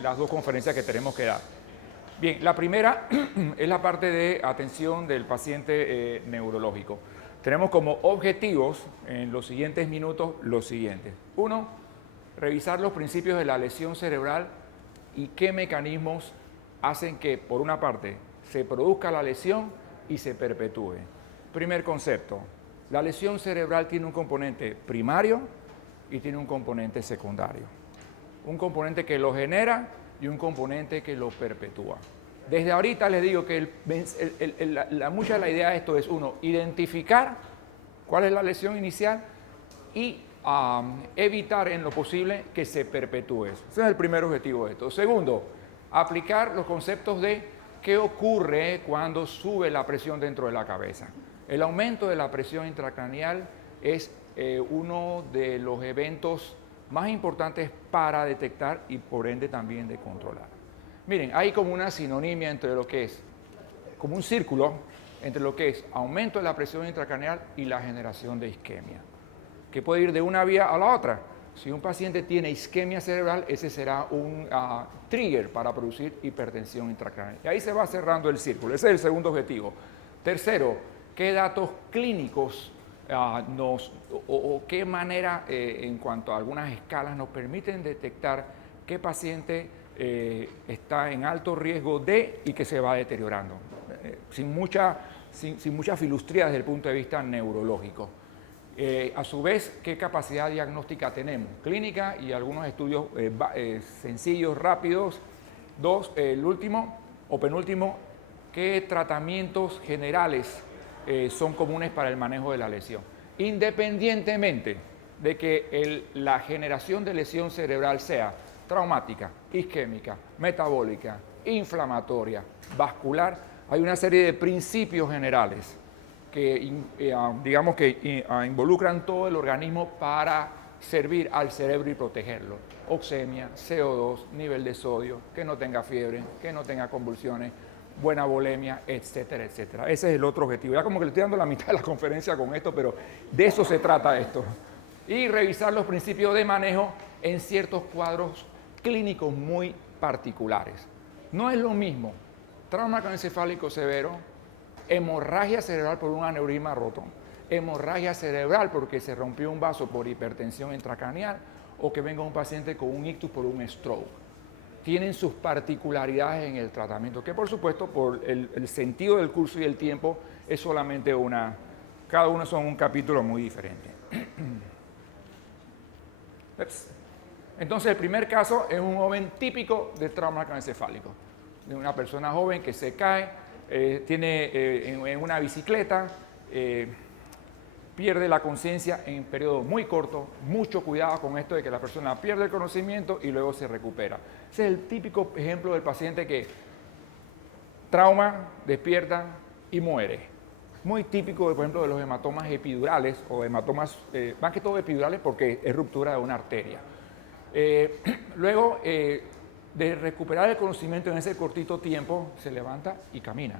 las dos conferencias que tenemos que dar. Bien, la primera es la parte de atención del paciente neurológico. Tenemos como objetivos en los siguientes minutos los siguientes. Uno, revisar los principios de la lesión cerebral y qué mecanismos hacen que, por una parte, se produzca la lesión y se perpetúe. Primer concepto, la lesión cerebral tiene un componente primario y tiene un componente secundario. Un componente que lo genera y un componente que lo perpetúa. Desde ahorita les digo que mucha de la idea de esto es, uno, identificar cuál es la lesión inicial y evitar en lo posible que se perpetúe. Ese es el primer objetivo de esto. Segundo, aplicar los conceptos de qué ocurre cuando sube la presión dentro de la cabeza. El aumento de la presión intracraneal es uno de los eventos más importantes para detectar y por ende también de controlar. Miren, hay como una sinonimia entre lo que es, como un círculo, entre lo que es aumento de la presión intracraneal y la generación de isquemia, que puede ir de una vía a la otra. Si un paciente tiene isquemia cerebral, ese será un trigger para producir hipertensión intracraneal. Y ahí se va cerrando el círculo. Ese es el segundo objetivo. Tercero, ¿qué datos clínicos o qué manera en cuanto a algunas escalas nos permiten detectar qué paciente está en alto riesgo de y que se va deteriorando? Sin mucha filustría desde el punto de vista neurológico. A su vez, ¿qué capacidad diagnóstica tenemos? Clínica y algunos estudios sencillos, rápidos. Dos, el último o penúltimo, ¿qué tratamientos generales son comunes para el manejo de la lesión? Independientemente de que la generación de lesión cerebral sea traumática, isquémica, metabólica, inflamatoria, vascular, hay una serie de principios generales que digamos que involucran todo el organismo para servir al cerebro y protegerlo. Oxemia, CO2, nivel de sodio, que no tenga fiebre, que no tenga convulsiones, buena volemia, etcétera, etcétera. Ese es el otro objetivo. Ya como que le estoy dando la mitad de la conferencia con esto, pero de eso se trata esto. Y revisar los principios de manejo en ciertos cuadros clínicos muy particulares. No es lo mismo trauma craneoencefálico severo, hemorragia cerebral por un aneurisma roto, hemorragia cerebral porque se rompió un vaso por hipertensión intracraneal o que venga un paciente con un ictus por un stroke. Tienen sus particularidades en el tratamiento, que por supuesto por el sentido del curso y el tiempo es solamente cada uno son un capítulo muy diferente. Entonces el primer caso es un joven típico de trauma craneoencefálico, de una persona joven que se cae, tiene en una bicicleta, pierde la conciencia en un periodo muy corto. Mucho cuidado con esto de que la persona pierde el conocimiento y luego se recupera. Ese es el típico ejemplo del paciente que trauma, despierta y muere. Muy típico, por ejemplo, de los hematomas epidurales o hematomas, más que todo epidurales porque es ruptura de una arteria. Luego de recuperar el conocimiento en ese cortito tiempo, se levanta y camina.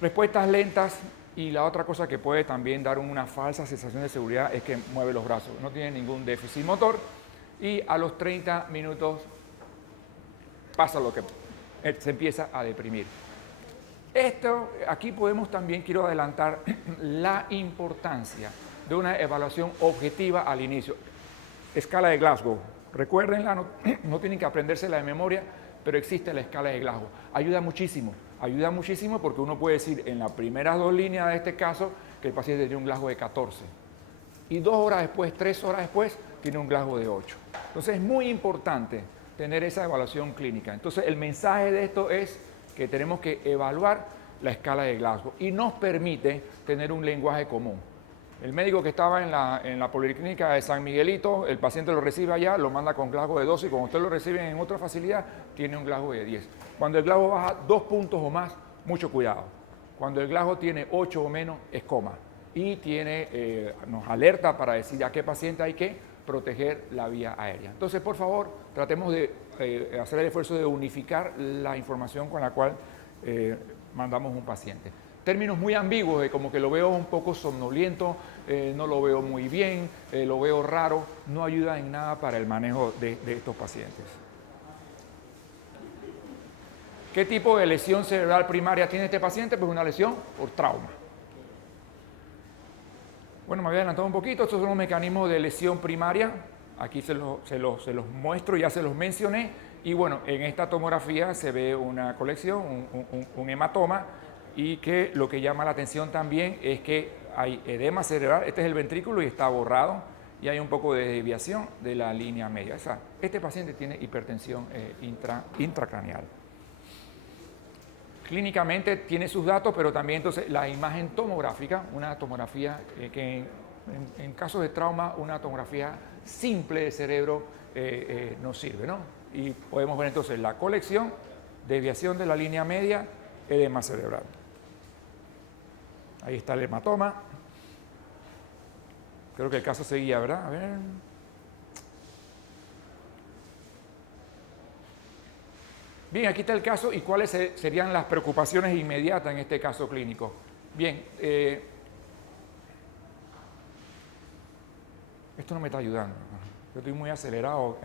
Respuestas lentas. Y la otra cosa que puede también dar una falsa sensación de seguridad es que mueve los brazos. No tiene ningún déficit motor y a los 30 minutos pasa lo que se empieza a deprimir. Aquí quiero adelantar la importancia de una evaluación objetiva al inicio. Escala de Glasgow. Recuérdenla, no tienen que aprendérsela de memoria, pero existe la escala de Glasgow. Ayuda muchísimo porque uno puede decir en las primeras dos líneas de este caso que el paciente tiene un Glasgow de 14 y 2 horas después, 3 horas después, tiene un Glasgow de 8. Entonces es muy importante tener esa evaluación clínica. Entonces el mensaje de esto es que tenemos que evaluar la escala de Glasgow y nos permite tener un lenguaje común. El médico que estaba en la policlínica de San Miguelito, el paciente lo recibe allá, lo manda con Glasgow de 12 y cuando usted lo recibe en otra facilidad, tiene un Glasgow de 10. Cuando el Glasgow baja 2 puntos o más, mucho cuidado. Cuando el Glasgow tiene 8 o menos, es coma. Y nos alerta para decir a qué paciente hay que proteger la vía aérea. Entonces, por favor, tratemos de hacer el esfuerzo de unificar la información con la cual mandamos un paciente. Términos muy ambiguos, de como que lo veo un poco somnoliento, no lo veo muy bien, lo veo raro, no ayuda en nada para el manejo de estos pacientes. ¿Qué tipo de lesión cerebral primaria tiene este paciente? Pues una lesión por trauma. Bueno, me había adelantado un poquito. Estos son los mecanismos de lesión primaria. Aquí se los muestro, ya se los mencioné. Y bueno, en esta tomografía se ve una colección, un hematoma, y que lo que llama la atención también es que hay edema cerebral. Este es el ventrículo y está borrado, y hay un poco de desviación de la línea media. O sea, este paciente tiene hipertensión intracraneal. Clínicamente tiene sus datos, pero también entonces la imagen tomográfica, una tomografía que en casos de trauma, una tomografía simple de cerebro nos sirve, ¿no? Y podemos ver entonces la colección, desviación de la línea media, edema cerebral. Ahí está el hematoma. Creo que el caso seguía, ¿verdad? A ver. Bien, aquí está el caso y cuáles serían las preocupaciones inmediatas en este caso clínico. Bien, esto no me está ayudando. Yo estoy muy acelerado.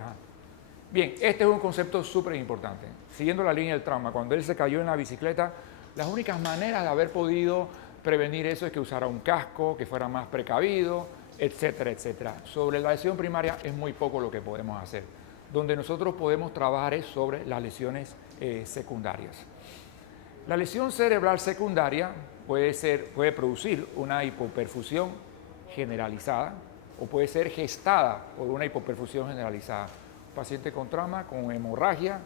Bien, este es un concepto súper importante. Siguiendo la línea del trauma, cuando él se cayó en la bicicleta, las únicas maneras de haber podido prevenir eso es que usara un casco, que fuera más precavido, etcétera, etcétera. Sobre la lesión primaria es muy poco lo que podemos hacer. Donde nosotros podemos trabajar es sobre las lesiones secundarias. La lesión cerebral secundaria puede producir una hipoperfusión generalizada o puede ser gestada por una hipoperfusión generalizada. Paciente con trauma, con hemorragia,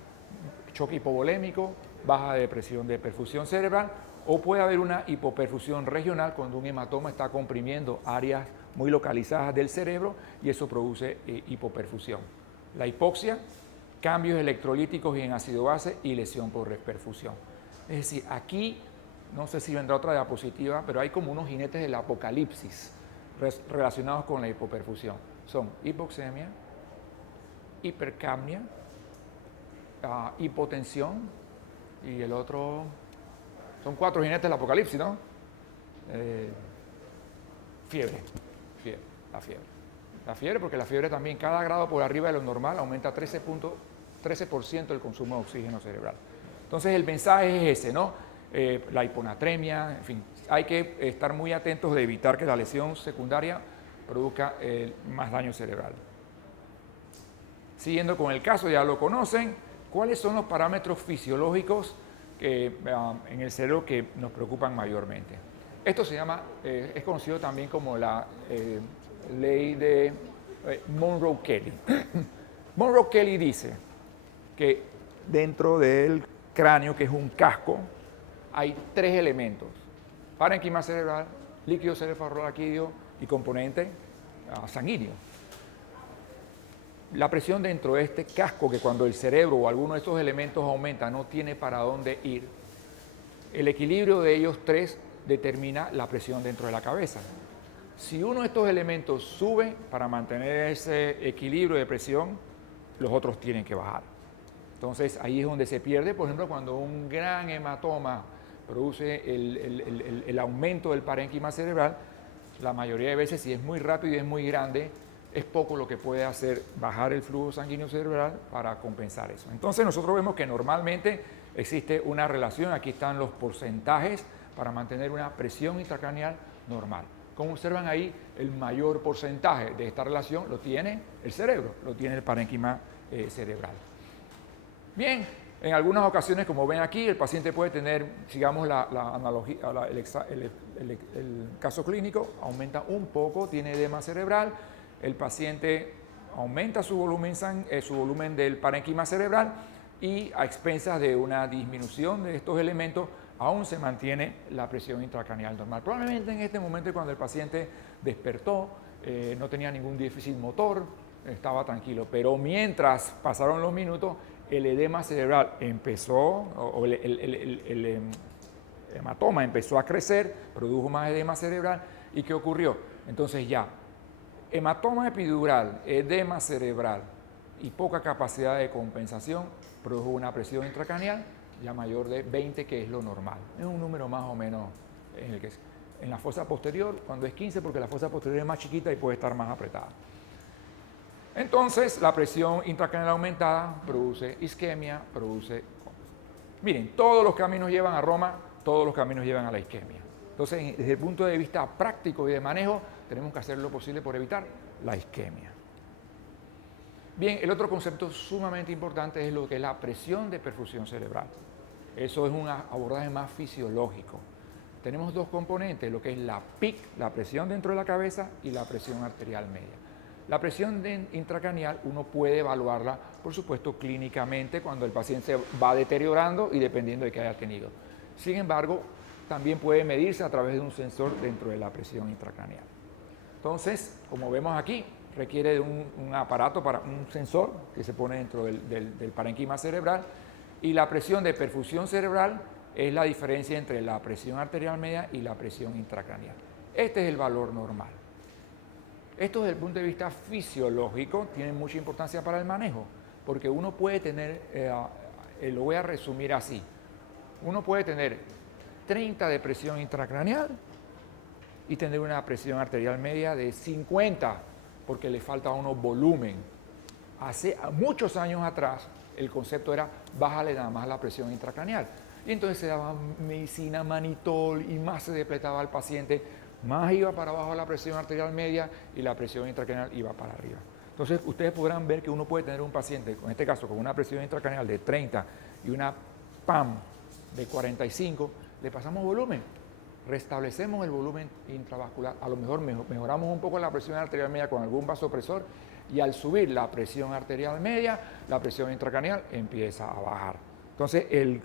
choque hipovolémico, baja de presión de perfusión cerebral, o puede haber una hipoperfusión regional cuando un hematoma está comprimiendo áreas muy localizadas del cerebro y eso produce hipoperfusión. La hipoxia, cambios electrolíticos y en ácido base y lesión por perfusión. Es decir, aquí, no sé si vendrá otra diapositiva, pero hay como unos jinetes del apocalipsis relacionados con la hipoperfusión. Son hipoxemia, hipercapnia, hipotensión y el otro, son 4 jinetes del apocalipsis, ¿no? Fiebre, la fiebre. La fiebre, porque la fiebre también, cada grado por arriba de lo normal, aumenta 13% el consumo de oxígeno cerebral. Entonces el mensaje es ese, ¿no? La hiponatremia, en fin, hay que estar muy atentos de evitar que la lesión secundaria produzca más daño cerebral. Siguiendo con el caso, ya lo conocen, ¿cuáles son los parámetros fisiológicos en el cerebro que nos preocupan mayormente? Esto se llama, es conocido también como la ley de Monroe-Kelly. Monroe-Kelly dice que dentro del cráneo, que es un casco, hay 3 elementos: parénquima cerebral, líquido cefalorraquídeo y componente sanguíneo. La presión dentro de este casco, que cuando el cerebro o alguno de estos elementos aumenta, no tiene para dónde ir, el equilibrio de ellos 3 determina la presión dentro de la cabeza. Si uno de estos elementos sube para mantener ese equilibrio de presión, los otros tienen que bajar. Entonces ahí es donde se pierde, por ejemplo, cuando un gran hematoma produce el aumento del parénquima cerebral, la mayoría de veces, si es muy rápido y es muy grande, es poco lo que puede hacer bajar el flujo sanguíneo cerebral para compensar eso. Entonces nosotros vemos que normalmente existe una relación, aquí están los porcentajes para mantener una presión intracraneal normal. Como observan ahí, el mayor porcentaje de esta relación lo tiene el cerebro, lo tiene el parénquima cerebral. Bien, en algunas ocasiones, como ven aquí, el paciente puede tener, sigamos la analogía, el caso clínico, aumenta un poco, tiene edema cerebral, el paciente aumenta su volumen del parénquima cerebral y a expensas de una disminución de estos elementos, aún se mantiene la presión intracraneal normal. Probablemente en este momento, cuando el paciente despertó, no tenía ningún déficit motor, estaba tranquilo, pero mientras pasaron los minutos, el edema cerebral empezó, o el hematoma empezó a crecer, produjo más edema cerebral. ¿Y qué ocurrió? Entonces ya, hematoma epidural, edema cerebral y poca capacidad de compensación produjo una presión intracraneal ya mayor de 20, que es lo normal. Es un número más o menos en la fosa posterior, cuando es 15, porque la fosa posterior es más chiquita y puede estar más apretada. Entonces, la presión intracraneal aumentada produce isquemia, produce... Miren, todos los caminos llevan a Roma, todos los caminos llevan a la isquemia. Entonces, desde el punto de vista práctico y de manejo, tenemos que hacer lo posible por evitar la isquemia. Bien, el otro concepto sumamente importante es lo que es la presión de perfusión cerebral. Eso es un abordaje más fisiológico. Tenemos dos componentes, lo que es la PIC, la presión dentro de la cabeza, y la presión arterial media. La presión intracraneal uno puede evaluarla, por supuesto, clínicamente cuando el paciente se va deteriorando y dependiendo de qué haya tenido. Sin embargo, también puede medirse a través de un sensor dentro de la presión intracraneal. Entonces, como vemos aquí, requiere de un aparato para un sensor que se pone dentro del parénquima cerebral, y la presión de perfusión cerebral es la diferencia entre la presión arterial media y la presión intracraneal. Este es el valor normal. Esto desde el punto de vista fisiológico tiene mucha importancia para el manejo, porque uno puede tener, lo voy a resumir así, uno puede tener 30 de presión intracraneal y tener una presión arterial media de 50, porque le falta a uno volumen. Hace muchos años atrás el concepto era bájale nada más la presión intracraneal. Y entonces se daba medicina manitol y más se depletaba al paciente, más iba para abajo la presión arterial media y la presión intracraneal iba para arriba. Entonces ustedes podrán ver que uno puede tener un paciente, en este caso con una presión intracraneal de 30 y una PAM de 45, le pasamos volumen, restablecemos el volumen intravascular, a lo mejor mejoramos un poco la presión arterial media con algún vasopresor, y al subir la presión arterial media, la presión intracraneal empieza a bajar. Entonces el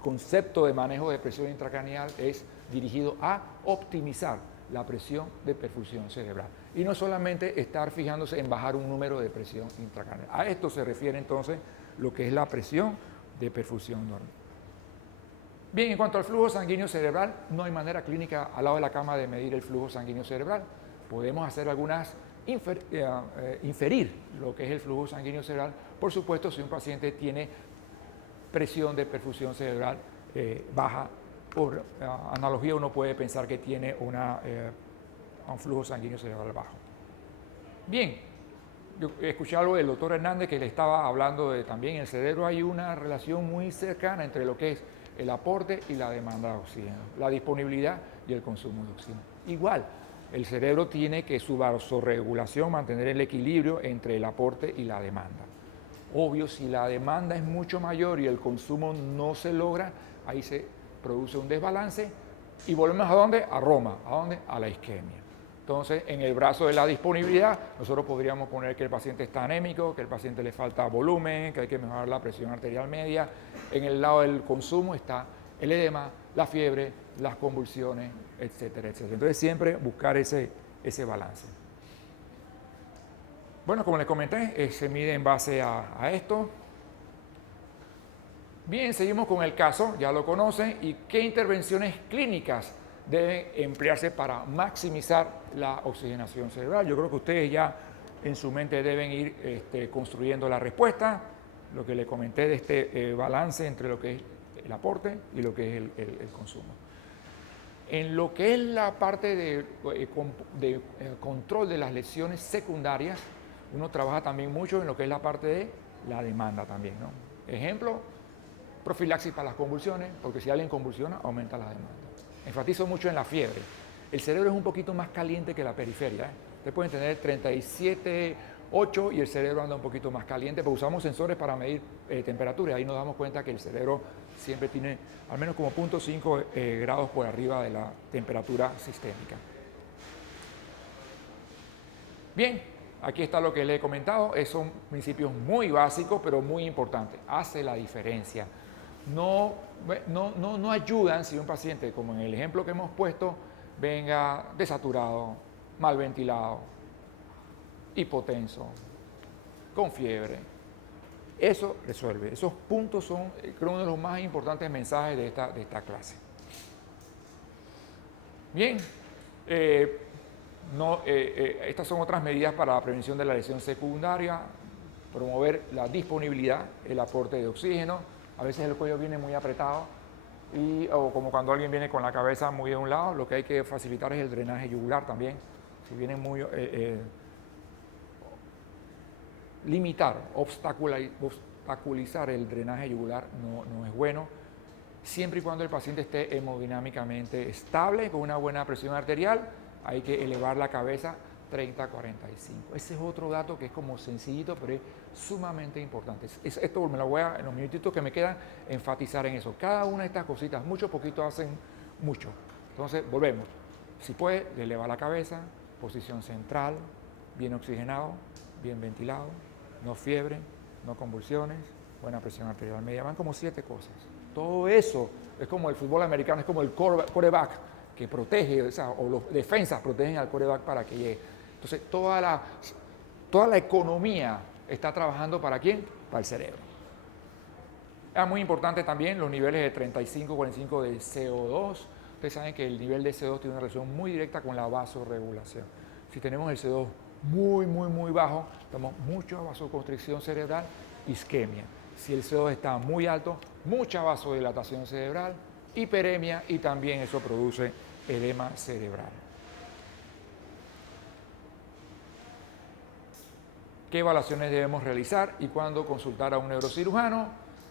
concepto de manejo de presión intracraneal es dirigido a optimizar la presión de perfusión cerebral y no solamente estar fijándose en bajar un número de presión intracraneal. A esto se refiere entonces lo que es la presión de perfusión normal. Bien, en cuanto al flujo sanguíneo cerebral, no hay manera clínica al lado de la cama de medir el flujo sanguíneo cerebral. Podemos hacer inferir lo que es el flujo sanguíneo cerebral, por supuesto, si un paciente tiene presión de perfusión cerebral baja. Por analogía, uno puede pensar que tiene un flujo sanguíneo cerebral bajo. Bien, yo escuché algo del doctor Hernández que le estaba hablando de también en el cerebro hay una relación muy cercana entre lo que es el aporte y la demanda de oxígeno, la disponibilidad y el consumo de oxígeno. Igual, el cerebro tiene que su vasorregulación mantener el equilibrio entre el aporte y la demanda. Obvio, si la demanda es mucho mayor y el consumo no se logra, ahí se produce un desbalance y volvemos ¿a dónde? A Roma. ¿A dónde? A la isquemia. Entonces, en el brazo de la disponibilidad, nosotros podríamos poner que el paciente está anémico, que el paciente le falta volumen, que hay que mejorar la presión arterial media. En el lado del consumo está el edema, la fiebre, las convulsiones, etcétera, etcétera. Entonces, siempre buscar ese balance. Bueno, como les comenté, se mide en base a esto. Bien, seguimos con el caso, ya lo conocen, y qué intervenciones clínicas deben emplearse para maximizar la oxigenación cerebral. Yo creo que ustedes ya en su mente deben ir construyendo la respuesta, lo que les comenté de este balance entre lo que es el aporte y lo que es el consumo. En lo que es la parte de control de las lesiones secundarias, uno trabaja también mucho en lo que es la parte de la demanda también, ¿no? Ejemplo, profilaxis para las convulsiones, porque si alguien convulsiona, aumenta la demanda. Enfatizo mucho en la fiebre. El cerebro es un poquito más caliente que la periferia. Ustedes pueden tener 37,8 y el cerebro anda un poquito más caliente, pero usamos sensores para medir temperatura y ahí nos damos cuenta que el cerebro siempre tiene al menos como 0.5 grados por arriba de la temperatura sistémica. Bien, aquí está lo que les he comentado. Son principios muy básicos, pero muy importantes. Hace la diferencia. No ayudan si un paciente, como en el ejemplo que hemos puesto, venga desaturado, mal ventilado, hipotenso, con fiebre. Eso resuelve. Esos puntos son, creo, uno de los más importantes mensajes de esta clase. Bien, estas son otras medidas para la prevención de la lesión secundaria, promover la disponibilidad, el aporte de oxígeno. A veces el cuello viene muy apretado o como cuando alguien viene con la cabeza muy de un lado, lo que hay que facilitar es el drenaje yugular también. Si viene muy limitar, obstaculizar el drenaje yugular no es bueno. siempre y cuando el paciente esté hemodinámicamente estable, con una buena presión arterial, hay que elevar la cabeza 30 a 45. Ese es otro dato que es como sencillito, pero es sumamente importante. Esto me lo voy a, en los minutitos que me quedan, enfatizar en eso. Cada una de estas cositas, mucho poquito hacen mucho. Entonces, volvemos. Si puede, eleva la cabeza, posición central, bien oxigenado, bien ventilado, no fiebre, no convulsiones, buena presión arterial media. Van como 7 cosas. Todo eso es como el fútbol americano, es como el quarterback que protege, o los defensas protegen al quarterback para que llegue. Entonces, toda la economía está trabajando ¿para quién? Para el cerebro. Es muy importante también los niveles de 35-45 de CO2. Ustedes saben que el nivel de CO2 tiene una relación muy directa con la vasorregulación. Si tenemos el CO2 muy bajo, tenemos mucha vasoconstricción cerebral, isquemia. Si el CO2 está muy alto, mucha vasodilatación cerebral, hiperemia y también eso produce edema cerebral. ¿Qué evaluaciones debemos realizar y cuándo consultar a un neurocirujano?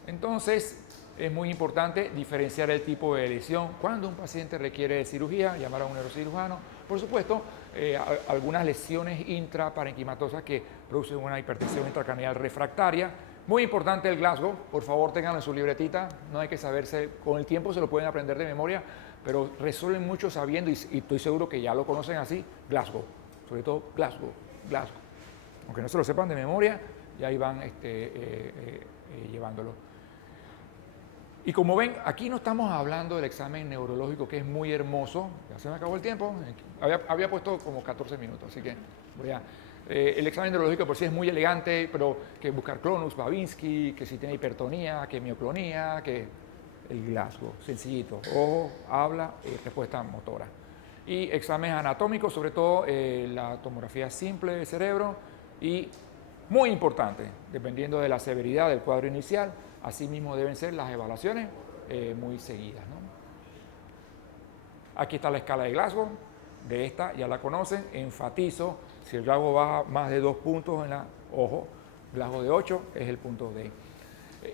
Entonces, es muy importante diferenciar el tipo de lesión. Cuando un paciente requiere de cirugía, llamar a un neurocirujano. Por supuesto, algunas lesiones intraparenquimatosas que producen una hipertensión intracraneal refractaria. Muy importante el Glasgow, por favor tenganlo en su libretita, no hay que saberse, con el tiempo se lo pueden aprender de memoria, pero resuelven mucho sabiendo, y estoy seguro que ya lo conocen así, Glasgow, sobre todo Glasgow. Aunque no se lo sepan de memoria, ya ahí van llevándolo. Y como ven, aquí no estamos hablando del examen neurológico, que es muy hermoso. Ya se me acabó el tiempo. Había puesto como 14 minutos, así que voy a... el examen neurológico por sí es muy elegante, pero que buscar Cronus, Babinski, que si tiene hipertonía, que mioclonía, que el Glasgow, sencillito. Ojo, habla, respuesta motora. Y exámenes anatómicos, sobre todo la tomografía simple del cerebro y, muy importante, dependiendo de la severidad del cuadro inicial, asimismo deben ser las evaluaciones muy seguidas, ¿no? Aquí está la escala de Glasgow, de esta ya la conocen, enfatizo, si el Glasgow baja más de 2 puntos en la, ojo, Glasgow de 8 es el punto D.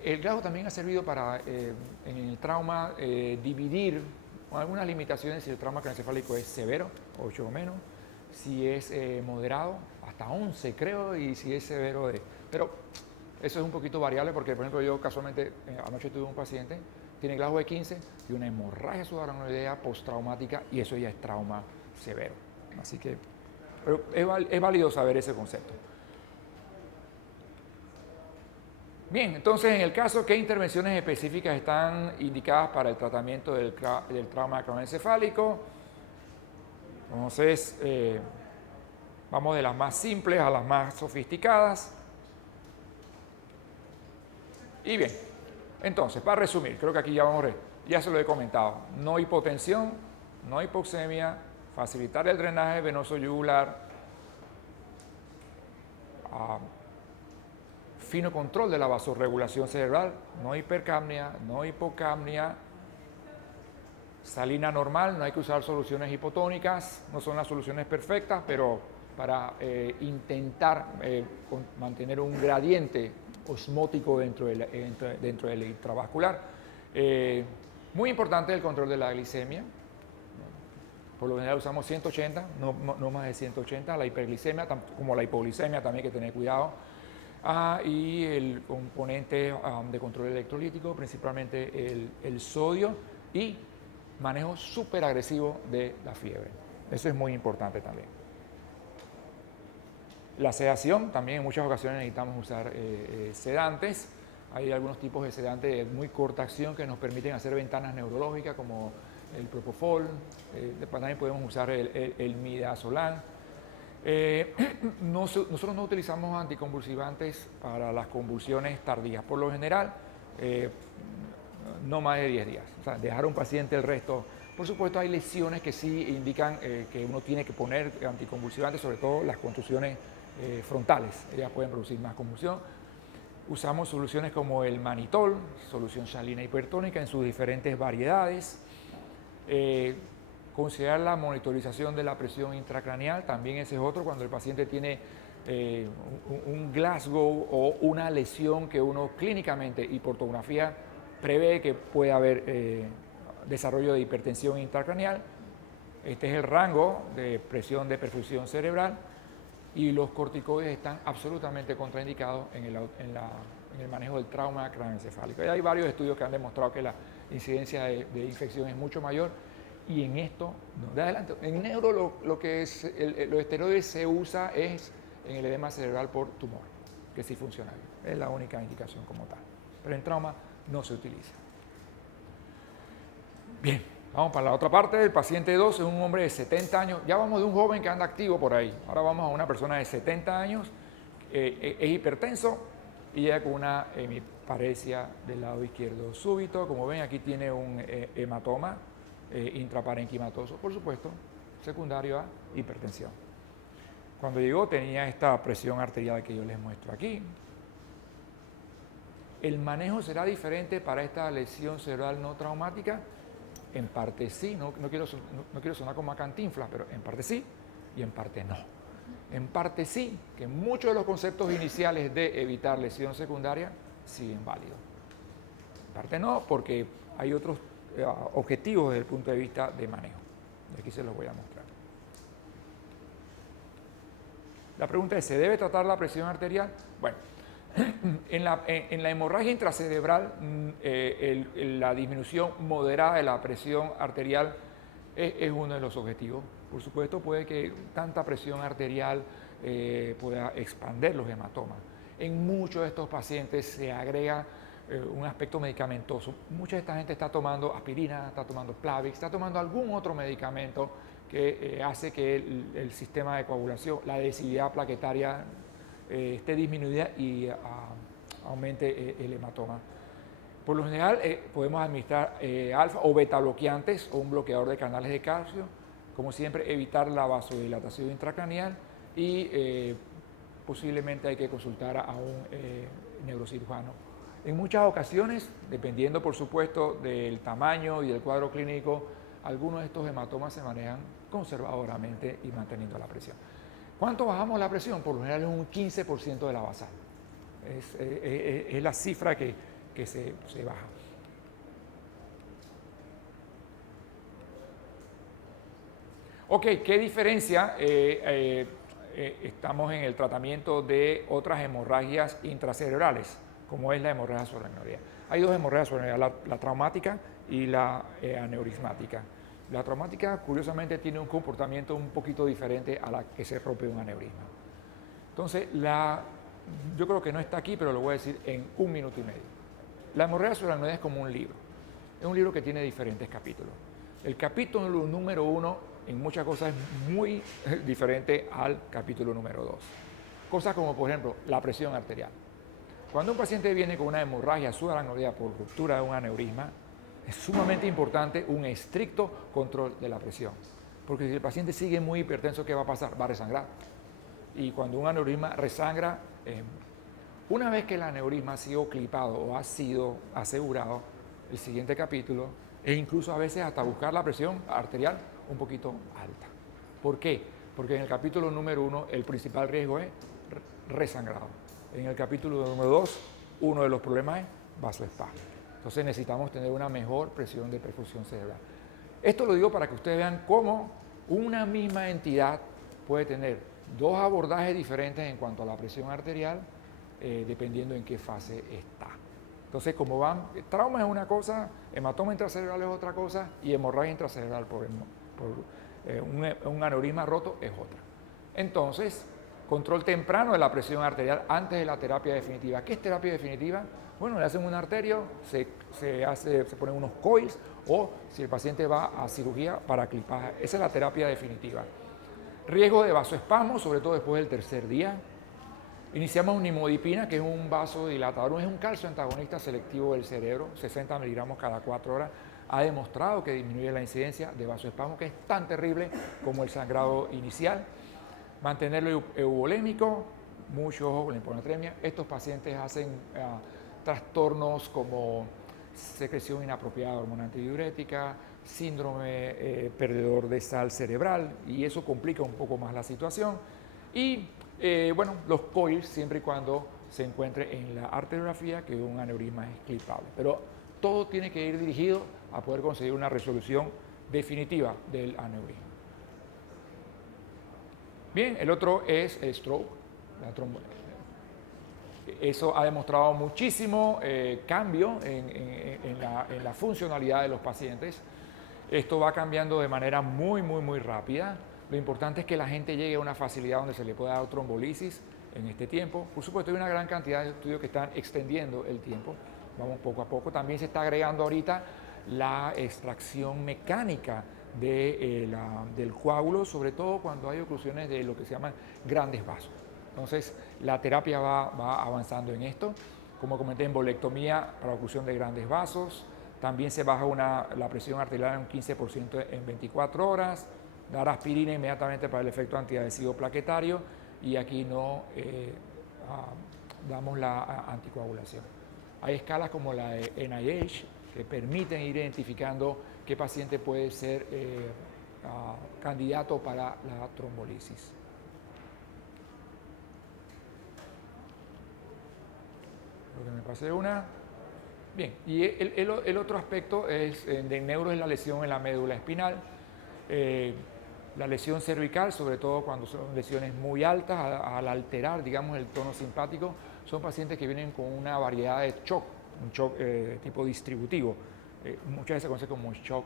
El Glasgow también ha servido para, en el trauma, dividir con algunas limitaciones si el trauma craneoencefálico es severo, 8 o menos, si es moderado, hasta 11 creo, y si es severo de... Pero eso es un poquito variable porque, por ejemplo, yo casualmente anoche tuve un paciente, tiene Glasgow de 15 y una hemorragia subaracnoidea postraumática y eso ya es trauma severo. Así que pero es válido saber ese concepto. Bien, entonces en el caso, ¿qué intervenciones específicas están indicadas para el tratamiento del trauma craneoencefálico? Entonces, vamos de las más simples a las más sofisticadas. Y bien, entonces, para resumir, creo que aquí ya se lo he comentado. No hipotensión, no hipoxemia, facilitar el drenaje venoso yugular, fino control de la vasorregulación cerebral, no hipercapnia, no hipocapnia, salina normal, no hay que usar soluciones hipotónicas, no son las soluciones perfectas, pero para intentar mantener un gradiente osmótico dentro del intravascular. Muy importante el control de la glicemia. Por lo general usamos 180, no más de 180. La hiperglicemia, como la hipoglicemia, también hay que tener cuidado. Y el componente de control electrolítico, principalmente el sodio y manejo súper agresivo de la fiebre. Eso es muy importante también. La sedación, también en muchas ocasiones necesitamos usar sedantes. Hay algunos tipos de sedantes de muy corta acción que nos permiten hacer ventanas neurológicas como el propofol, también podemos usar el midazolam. Nosotros no utilizamos anticonvulsivantes para las convulsiones tardías, por lo general no más de 10 días, o sea, dejar a un paciente el resto. Por supuesto hay lesiones que sí indican que uno tiene que poner anticonvulsivantes, sobre todo las contusiones frontales, ellas pueden producir más convulsión. Usamos soluciones como el manitol, solución salina hipertónica en sus diferentes variedades. Considerar la monitorización de la presión intracraneal, también ese es otro, cuando el paciente tiene un Glasgow o una lesión que uno clínicamente y por tomografía prevé que pueda haber desarrollo de hipertensión intracraneal. Este es el rango de presión de perfusión cerebral y los corticoides están absolutamente contraindicados en el manejo del trauma craneoencefálico. Y hay varios estudios que han demostrado que la incidencia de infección es mucho mayor y en esto, no, de adelante, en neuro lo que es, los esteroides se usa es en el edema cerebral por tumor, que sí funciona bien, es la única indicación como tal, pero en trauma no se utiliza. Bien, vamos para la otra parte. El paciente 2 es un hombre de 70 años, ya vamos de un joven que anda activo por ahí, ahora vamos a una persona de 70 años, es hipertenso y llega con una hemiparesia del lado izquierdo súbito. Como ven, aquí tiene un hematoma intraparenquimatoso, por supuesto, secundario a hipertensión. Cuando llegó tenía esta presión arterial que yo les muestro aquí. ¿El manejo será diferente para esta lesión cerebral no traumática? En parte sí, no quiero sonar como a Cantinflas, pero en parte sí y en parte no. En parte sí, que muchos de los conceptos iniciales de evitar lesión secundaria siguen válidos. En parte no, porque hay otros objetivos desde el punto de vista de manejo. Y aquí se los voy a mostrar. La pregunta es, ¿se debe tratar la presión arterial? Bueno, en la hemorragia intracerebral, la disminución moderada de la presión arterial es uno de los objetivos. Por supuesto, puede que tanta presión arterial pueda expandir los hematomas. En muchos de estos pacientes se agrega un aspecto medicamentoso. Mucha de esta gente está tomando aspirina, está tomando Plavix, está tomando algún otro medicamento que hace que el sistema de coagulación, la adhesividad plaquetaria esté disminuida y aumente el hematoma. Por lo general podemos administrar alfa o beta bloqueantes o un bloqueador de canales de calcio, como siempre evitar la vasodilatación intracraneal y posiblemente hay que consultar a un neurocirujano. En muchas ocasiones, dependiendo por supuesto del tamaño y del cuadro clínico, algunos de estos hematomas se manejan conservadoramente y manteniendo la presión. ¿Cuánto bajamos la presión? Por lo general es un 15% de la basal. Es la cifra que se baja. Ok, ¿qué diferencia? Estamos en el tratamiento de otras hemorragias intracerebrales, como es la hemorragia subaracnoidea. Hay dos hemorragias subaracnoideas, la traumática y la aneurismática. La traumática, curiosamente, tiene un comportamiento un poquito diferente a la que se rompe un aneurisma. Entonces, yo creo que no está aquí, pero lo voy a decir en 1 minuto y medio. La hemorragia subaracnoidea es como un libro. Es un libro que tiene diferentes capítulos. El capítulo número 1, en muchas cosas, es muy diferente al capítulo número 2. Cosas como, por ejemplo, la presión arterial. Cuando un paciente viene con una hemorragia subaracnoidea por ruptura de un aneurisma, es sumamente importante un estricto control de la presión, porque si el paciente sigue muy hipertenso, ¿qué va a pasar? Va a resangrar. Y cuando un aneurisma resangra, una vez que el aneurisma ha sido clipado o ha sido asegurado, el siguiente capítulo es incluso a veces hasta buscar la presión arterial un poquito alta. ¿Por qué? Porque en el capítulo número 1 el principal riesgo es resangrado. En el capítulo número 2, uno de los problemas es vasoespasmo. Entonces necesitamos tener una mejor presión de perfusión cerebral. Esto lo digo para que ustedes vean cómo una misma entidad puede tener dos abordajes diferentes en cuanto a la presión arterial, dependiendo en qué fase está. Entonces, como van, trauma es una cosa, hematoma intracerebral es otra cosa y hemorragia intracerebral por un aneurisma roto es otra. Entonces, control temprano de la presión arterial antes de la terapia definitiva. ¿Qué es terapia definitiva? Bueno, le hacen un arterio, se ponen unos coils o si el paciente va a cirugía para clipar. Esa es la terapia definitiva. Riesgo de vasoespasmo, sobre todo después del tercer día. Iniciamos nimodipina, que es un vasodilatador, es un calcio antagonista selectivo del cerebro, 60 miligramos cada 4 horas. Ha demostrado que disminuye la incidencia de vasoespasmo, que es tan terrible como el sangrado inicial. Mantenerlo euvolémico, mucho ojo con la hiponatremia. Estos pacientes hacen trastornos como secreción inapropiada de hormona antidiurética, síndrome perdedor de sal cerebral, y eso complica un poco más la situación. Y bueno, los coils siempre y cuando se encuentre en la arteriografía que un aneurisma es clipable. Pero todo tiene que ir dirigido a poder conseguir una resolución definitiva del aneurisma. Bien, el otro es el stroke, la trombosis. Eso ha demostrado muchísimo cambio en la funcionalidad de los pacientes. Esto va cambiando de manera muy rápida. Lo importante es que la gente llegue a una facilidad donde se le pueda dar trombolisis en este tiempo. Por supuesto, hay una gran cantidad de estudios que están extendiendo el tiempo. Vamos poco a poco. También se está agregando ahorita la extracción mecánica del coágulo, sobre todo cuando hay oclusiones de lo que se llaman grandes vasos. Entonces, la terapia va avanzando en esto. Como comenté, embolectomía para oclusión de grandes vasos. También se baja la presión arterial en un 15% en 24 horas. Dar aspirina inmediatamente para el efecto antiadhesivo plaquetario. Y aquí no damos la anticoagulación. Hay escalas como la de NIH que permiten ir identificando qué paciente puede ser candidato para la trombolisis. Creo que me pasé una. Bien, y el otro aspecto de neuro es la lesión en la médula espinal. La lesión cervical, sobre todo cuando son lesiones muy altas, al alterar, digamos, el tono simpático, son pacientes que vienen con una variedad de shock, un shock tipo distributivo. Muchas veces se conoce como shock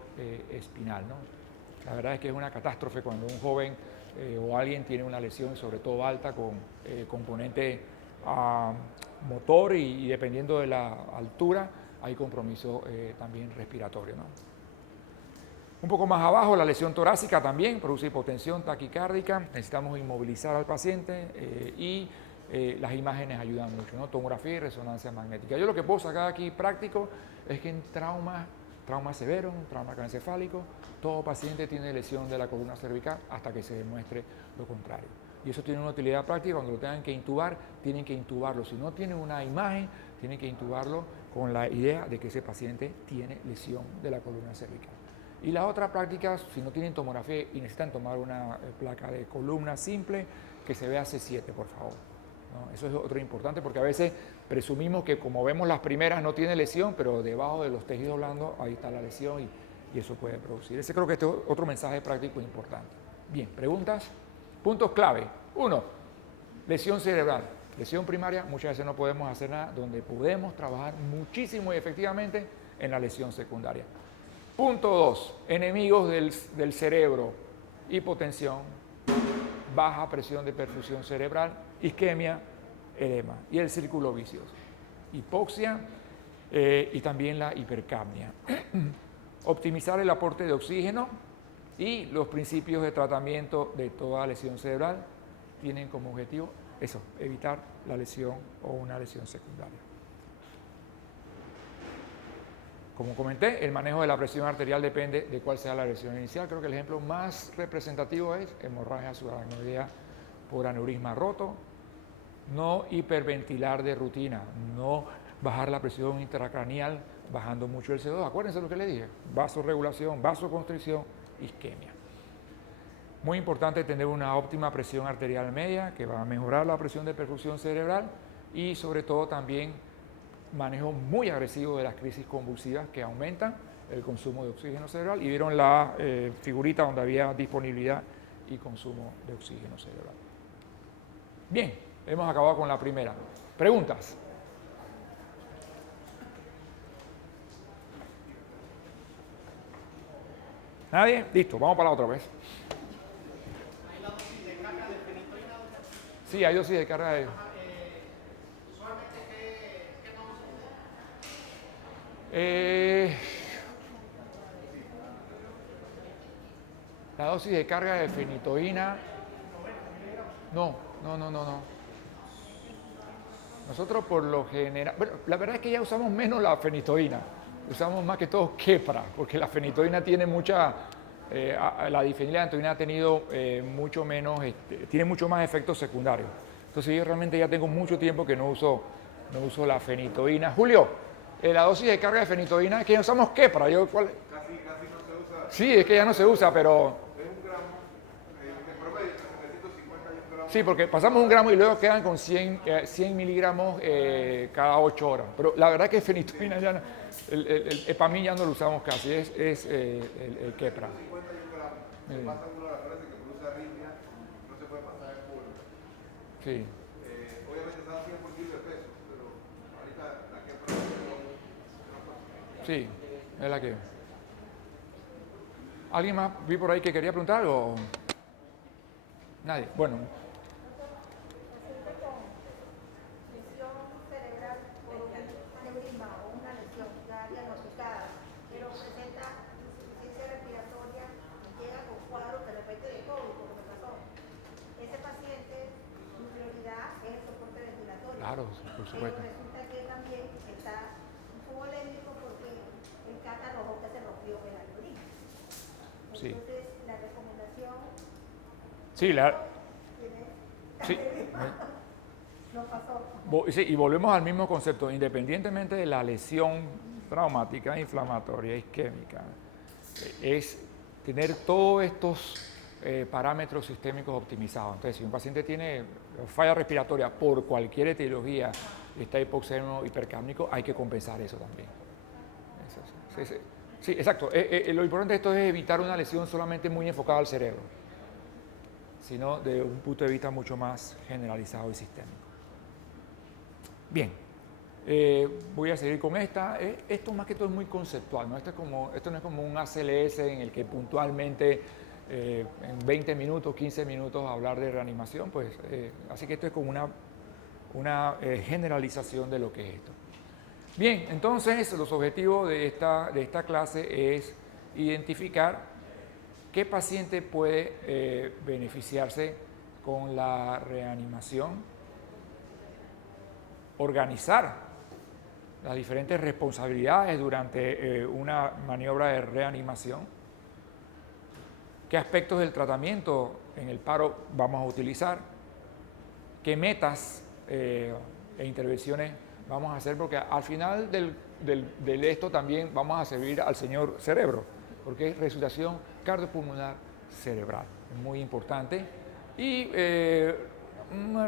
espinal, ¿no? La verdad es que es una catástrofe cuando un joven o alguien tiene una lesión, sobre todo alta, con componente motor y dependiendo de la altura, hay compromiso también respiratorio, ¿no? Un poco más abajo, la lesión torácica también produce hipotensión taquicárdica. Necesitamos inmovilizar al paciente y las imágenes ayudan mucho, ¿no? Tomografía y resonancia magnética. Yo lo que puedo sacar aquí práctico es que en trauma severo, un trauma craneoencefálico, todo paciente tiene lesión de la columna cervical hasta que se demuestre lo contrario. Y eso tiene una utilidad práctica. Cuando lo tengan que intubar, tienen que intubarlo. Si no tienen una imagen, tienen que intubarlo con la idea de que ese paciente tiene lesión de la columna cervical. Y la otra práctica, si no tienen tomografía y necesitan tomar una placa de columna simple, que se vea C7, por favor, ¿no? Eso es otro importante porque a veces presumimos que como vemos las primeras no tiene lesión, pero debajo de los tejidos blandos ahí está la lesión y eso puede producir. Ese creo que este es otro mensaje práctico importante. Bien, preguntas. Puntos clave. 1. Lesión cerebral. Lesión primaria, muchas veces no podemos hacer nada, donde podemos trabajar muchísimo y efectivamente en la lesión secundaria. Punto 2. Enemigos del cerebro. Hipotensión, baja presión de perfusión cerebral, isquemia, edema y el círculo vicioso. Hipoxia y también la hipercapnia. Optimizar el aporte de oxígeno y los principios de tratamiento de toda lesión cerebral tienen como objetivo eso, evitar la lesión o una lesión secundaria. Como comenté, el manejo de la presión arterial depende de cuál sea la lesión inicial. Creo que el ejemplo más representativo es hemorragia subaracnoidea por aneurisma roto. No hiperventilar de rutina, no bajar la presión intracraneal bajando mucho el CO2. Acuérdense lo que les dije, vasoregulación, vasoconstricción, isquemia. Muy importante tener una óptima presión arterial media que va a mejorar la presión de perfusión cerebral y sobre todo también manejo muy agresivo de las crisis convulsivas que aumentan el consumo de oxígeno cerebral. Y vieron la figurita donde había disponibilidad y consumo de oxígeno cerebral. Bien, hemos acabado con la primera. ¿Preguntas? ¿Nadie? Listo, vamos para la otra vez. ¿Hay la dosis de carga de fenitoína? Sí, hay dosis de carga de... Usualmente, ¿qué vamos a usar? La dosis de carga de fenitoína... No. Nosotros por lo general... Bueno, la verdad es que ya usamos menos la fenitoína. Usamos más que todo quepra, porque la fenitoína tiene mucha... la difenilantoína ha tenido mucho menos... tiene mucho más efectos secundarios. Entonces yo realmente ya tengo mucho tiempo que no uso la fenitoína. Julio, la dosis de carga de fenitoína es que ya usamos quepra. Casi no se usa. Sí, es que ya no se usa, pero... Es un gramo, en promedio, 750 y un gramo Sí, porque pasamos 1 gramo y luego quedan con 100 miligramos cada 8 horas. Pero la verdad que fenitoína ya, el epamín ya no lo usamos casi, es el Keppra. 51 gramos. Se pasa uno a la frase que produce arritmia, no se puede pasar el polvo. Sí. Obviamente está 100 por kilo de peso, pero ahorita la que Sí, es la que. ¿Alguien más vi por ahí que quería preguntar algo? Nadie. Bueno. Paciente con lesión cerebral por un aneurisma o una lesión ya diagnosticada, pero presenta insuficiencia respiratoria y llega con cuadros de repente de COVID, como me pasó. Ese paciente, su prioridad es el soporte ventilatorio. Claro, por supuesto. Pero resulta que también está un poco alérgico porque el cata rojo que se rompió el aneurisma. Sí. Entonces, la recomendación Sí, sí. no pasó. Sí, y volvemos al mismo concepto, independientemente de la lesión traumática, inflamatoria, isquémica, es tener todos estos parámetros sistémicos optimizados. Entonces, si un paciente tiene falla respiratoria por cualquier etiología, está hipoxémico, hipercápnico, hay que compensar eso también. Sí, exacto. Lo importante de esto es evitar una lesión solamente muy enfocada al cerebro, sino de un punto de vista mucho más generalizado y sistémico. Bien, voy a seguir con esta. Esto más que todo es muy conceptual, ¿no? Esto no es como un ACLS en el que puntualmente en 20 minutos, 15 minutos hablar de reanimación, pues así que esto es como una generalización de lo que es esto. Bien, entonces los objetivos de esta clase es identificar qué paciente puede beneficiarse con la reanimación, organizar las diferentes responsabilidades durante una maniobra de reanimación, qué aspectos del tratamiento en el paro vamos a utilizar, qué metas e intervenciones vamos a hacer, porque al final de esto también vamos a servir al señor cerebro, porque es resucitación cardiopulmonar cerebral, es muy importante. Y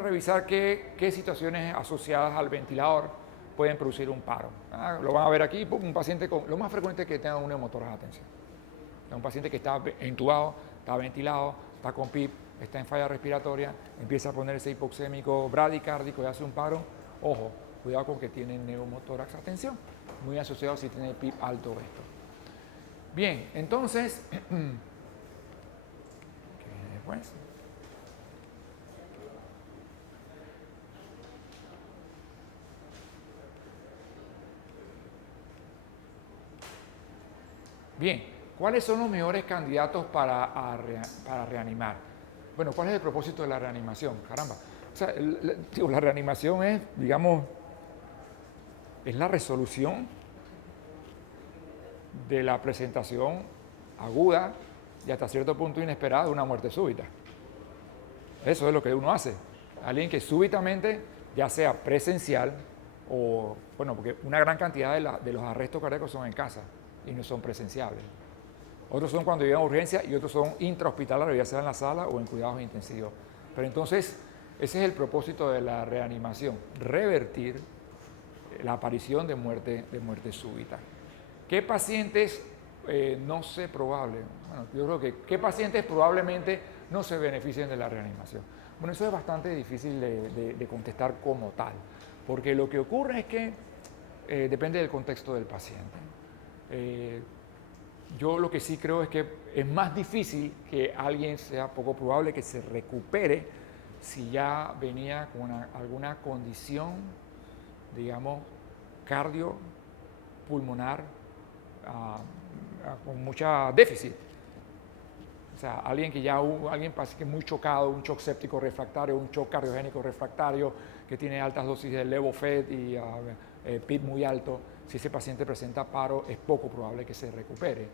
revisar qué situaciones asociadas al ventilador pueden producir un paro. Lo van a ver aquí, un paciente lo más frecuente es que tenga un neumotórax de atención. Un paciente que está intubado, está ventilado, está con PIP, está en falla respiratoria, empieza a ponerse hipoxémico, bradicárdico y hace un paro. Ojo, cuidado con que tiene neumotórax, atención, muy asociado si tiene PIP alto esto. Bien, entonces, ¿qué viene después? Bien, ¿cuáles son los mejores candidatos para reanimar? Bueno, ¿cuál es el propósito de la reanimación? Caramba, o sea, la reanimación es, digamos, es la resolución de la presentación aguda y hasta cierto punto inesperada de una muerte súbita. Eso es lo que uno hace. Alguien que súbitamente, ya sea presencial o, bueno, porque una gran cantidad de los arrestos cardíacos son en casa y no son presenciables. Otros son cuando llegan a urgencia y otros son intrahospitalarios, ya sea en la sala o en cuidados intensivos. Pero entonces, ese es el propósito de la reanimación, revertir la aparición de muerte súbita. ¿Qué pacientes no sé probable? Bueno, yo creo que ¿qué pacientes probablemente no se beneficien de la reanimación? Bueno, eso es bastante difícil de contestar como tal, porque lo que ocurre es que depende del contexto del paciente. Yo lo que sí creo es que es más difícil que alguien sea poco probable que se recupere si ya venía con alguna condición, digamos, cardiopulmonar con mucha déficit. O sea, alguien que es muy chocado, un shock séptico refractario, un shock cardiogénico refractario, que tiene altas dosis de Levophed y PIB muy alto, si ese paciente presenta paro, es poco probable que se recupere.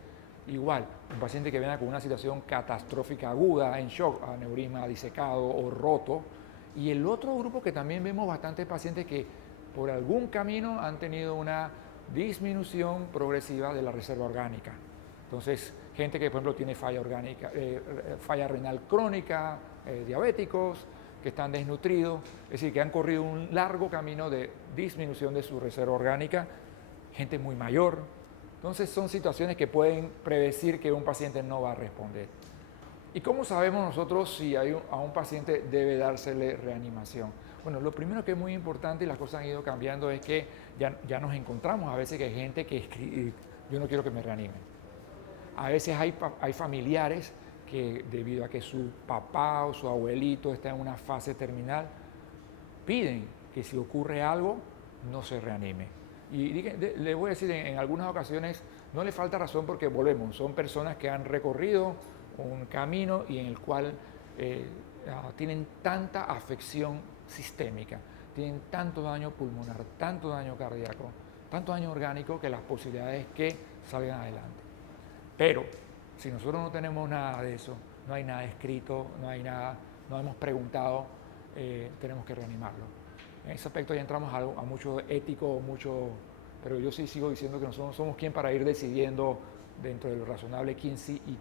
Igual, un paciente que viene con una situación catastrófica aguda, en shock, aneurisma disecado o roto. Y el otro grupo que también vemos bastantes pacientes que por algún camino han tenido una disminución progresiva de la reserva orgánica. Entonces, gente que, por ejemplo, tiene falla orgánica, falla renal crónica, diabéticos, que están desnutridos, es decir, que han corrido un largo camino de disminución de su reserva orgánica, gente muy mayor. Entonces son situaciones que pueden predecir que un paciente no va a responder. ¿Y cómo sabemos nosotros si a un paciente debe dársele reanimación? Bueno, lo primero que es muy importante y las cosas han ido cambiando es que ya nos encontramos a veces que hay gente que escribe, yo no quiero que me reanimen. A veces hay familiares que debido a que su papá o su abuelito está en una fase terminal, piden que si ocurre algo no se reanime. Y le voy a decir, en algunas ocasiones no le falta razón porque volvemos, son personas que han recorrido un camino y en el cual tienen tanta afección sistémica, tienen tanto daño pulmonar, tanto daño cardíaco, tanto daño orgánico que las posibilidades es que salgan adelante. Pero si nosotros no tenemos nada de eso, no hay nada escrito, no hay nada, no hemos preguntado, tenemos que reanimarlo. En ese aspecto ya entramos a mucho ético, pero yo sí sigo diciendo que nosotros somos quien para ir decidiendo dentro de lo razonable quién sí y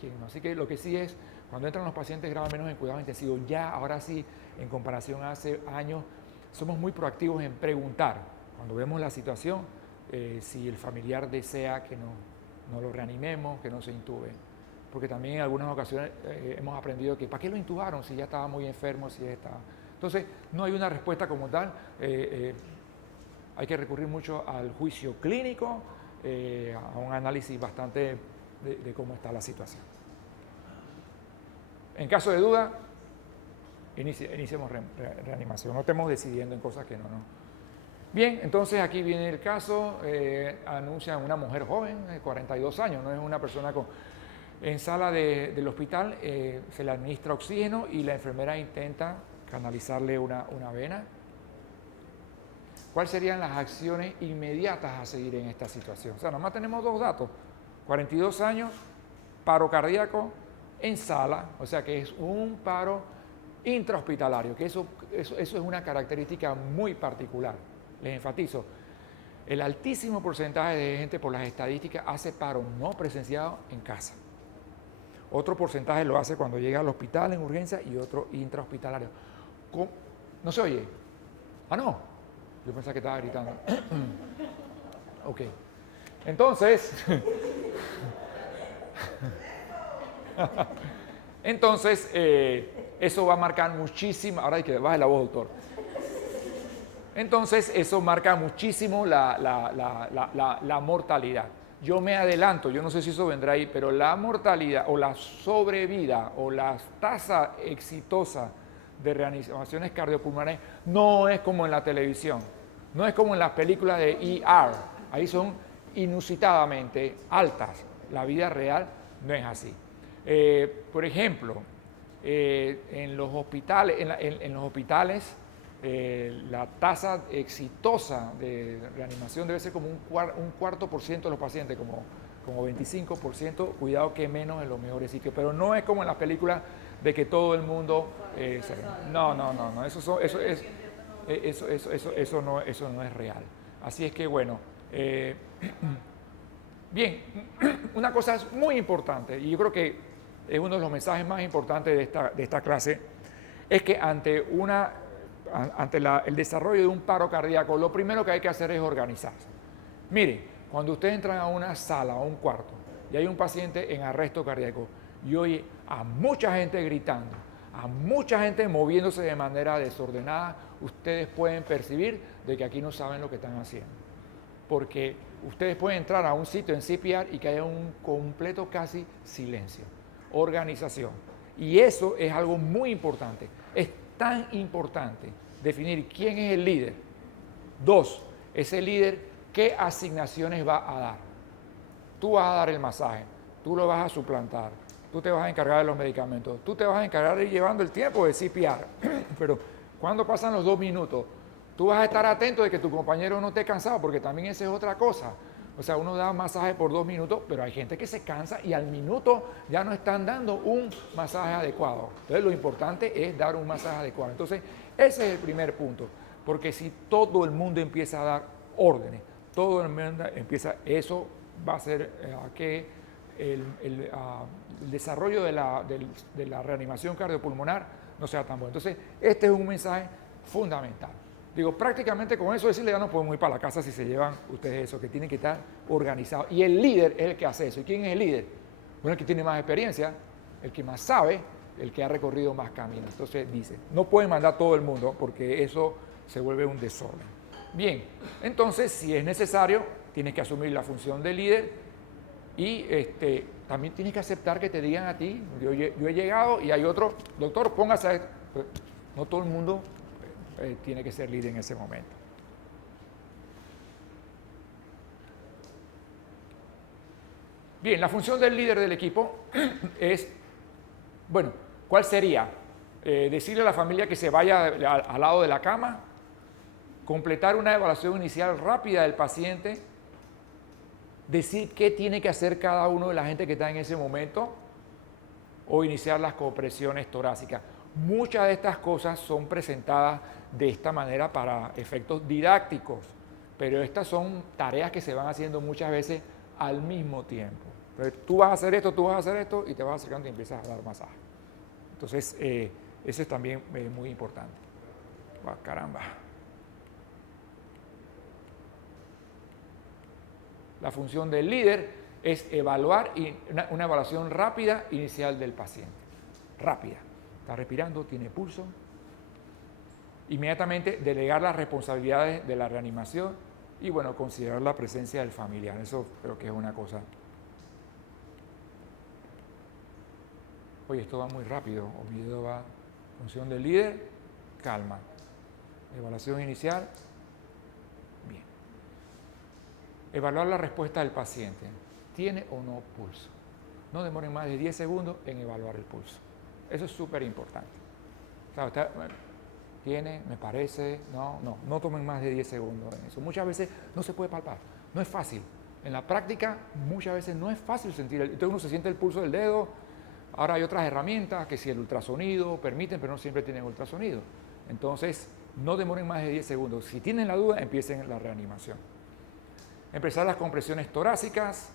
quién no. Así que lo que sí es, cuando entran los pacientes graves menos en cuidados intensivos, ya ahora sí, en comparación a hace años, somos muy proactivos en preguntar, cuando vemos la situación, si el familiar desea que no lo reanimemos, que no se intube. Porque también en algunas ocasiones hemos aprendido que ¿para qué lo intubaron si ya estaba muy enfermo, si ya estaba? Entonces, no hay una respuesta como tal. Hay que recurrir mucho al juicio clínico, a un análisis bastante de cómo está la situación. En caso de duda, iniciemos reanimación. No estemos decidiendo en cosas que no. Bien, entonces aquí viene el caso. Anuncian una mujer joven, de 42 años, no es una persona en sala del hospital, se le administra oxígeno y la enfermera intenta canalizarle una vena. ¿Cuáles serían las acciones inmediatas a seguir en esta situación? O sea, nomás tenemos dos datos, 42 años, paro cardíaco en sala, o sea que es un paro intrahospitalario, que eso es una característica muy particular. Les enfatizo, el altísimo porcentaje de gente por las estadísticas hace paro no presenciado en casa. Otro porcentaje lo hace cuando llega al hospital en urgencia y otro intrahospitalario. ¿No se oye? Ah, no. Yo pensaba que estaba gritando. Ok. Entonces, eso va a marcar muchísimo. Ahora hay que bajar la voz, doctor. Entonces, eso marca muchísimo la mortalidad. Yo me adelanto, yo no sé si eso vendrá ahí, pero la mortalidad o la sobrevida o la tasa exitosa de reanimaciones cardiopulmonares no es como en la televisión, no es como en las películas de ER, ahí son inusitadamente altas. La vida real no es así. Por ejemplo, en los hospitales, la tasa exitosa de reanimación debe ser como un 4% de los pacientes, como 25%, cuidado que menos en los mejores sitios, pero no es como en las películas de que todo el mundo... no, eso no es real. Así es que bueno, bien, una cosa es muy importante, y yo creo que es uno de los mensajes más importantes de esta clase, es que ante el desarrollo de un paro cardíaco, lo primero que hay que hacer es organizarse. Mire, cuando ustedes entran a una sala, a un cuarto, y hay un paciente en arresto cardíaco, y oye a mucha gente gritando, a mucha gente moviéndose de manera desordenada, ustedes pueden percibir de que aquí no saben lo que están haciendo. Porque ustedes pueden entrar a un sitio en CPR y que haya un completo casi silencio. Organización. Y eso es algo muy importante. Es tan importante definir quién es el líder. 2, ese líder, ¿qué asignaciones va a dar? Tú vas a dar el masaje, tú lo vas a suplantar, tú te vas a encargar de los medicamentos, tú te vas a encargar de ir llevando el tiempo de CPR. Pero cuando pasan los 2 minutos, tú vas a estar atento de que tu compañero no esté cansado, porque también esa es otra cosa. O sea, uno da masaje por 2 minutos, pero hay gente que se cansa y al minuto ya no están dando un masaje adecuado. Entonces, lo importante es dar un masaje adecuado. Entonces, ese es el primer punto, porque si todo el mundo empieza a dar órdenes, todo el mundo empieza, eso va a hacer que el desarrollo de la reanimación cardiopulmonar no sea tan bueno. Entonces, este es un mensaje fundamental. Digo, prácticamente con eso decirle ya no podemos ir para la casa si se llevan ustedes eso, que tienen que estar organizados. Y el líder es el que hace eso. ¿Y quién es el líder? Bueno, el que tiene más experiencia, el que más sabe, el que ha recorrido más caminos. Entonces dice, no pueden mandar todo el mundo porque eso se vuelve un desorden. Bien, entonces si es necesario, tienes que asumir la función de líder y también tienes que aceptar que te digan a ti, yo he llegado y hay otro, doctor, póngase a esto. No todo el mundo tiene que ser líder en ese momento. Bien, la función del líder del equipo es, bueno, ¿cuál sería? Decirle a la familia que se vaya al lado de la cama, completar una evaluación inicial rápida del paciente, decir qué tiene que hacer cada uno de la gente que está en ese momento o iniciar las compresiones torácicas. Muchas de estas cosas son presentadas de esta manera para efectos didácticos, pero estas son tareas que se van haciendo muchas veces al mismo tiempo. Entonces, tú vas a hacer esto y te vas acercando y empiezas a dar masaje. Entonces, eso es también muy importante. Caramba. La función del líder es evaluar una evaluación rápida inicial del paciente. Rápida. Está respirando, tiene pulso. Inmediatamente delegar las responsabilidades de la reanimación y, bueno, considerar la presencia del familiar. Eso creo que es una cosa. Oye, esto va muy rápido. Oviedo va. Función del líder, calma. Evaluación inicial. Bien. Evaluar la respuesta del paciente. ¿Tiene o no pulso? No demoren más de 10 segundos en evaluar el pulso. Eso es súper importante. O sea, tiene, me parece, no tomen más de 10 segundos en eso. Muchas veces no se puede palpar, no es fácil. En la práctica, muchas veces no es fácil sentir, entonces uno se siente el pulso del dedo. Ahora hay otras herramientas que si el ultrasonido permiten, pero no siempre tienen ultrasonido. Entonces, no demoren más de 10 segundos. Si tienen la duda, empiecen la reanimación. Empezar las compresiones torácicas,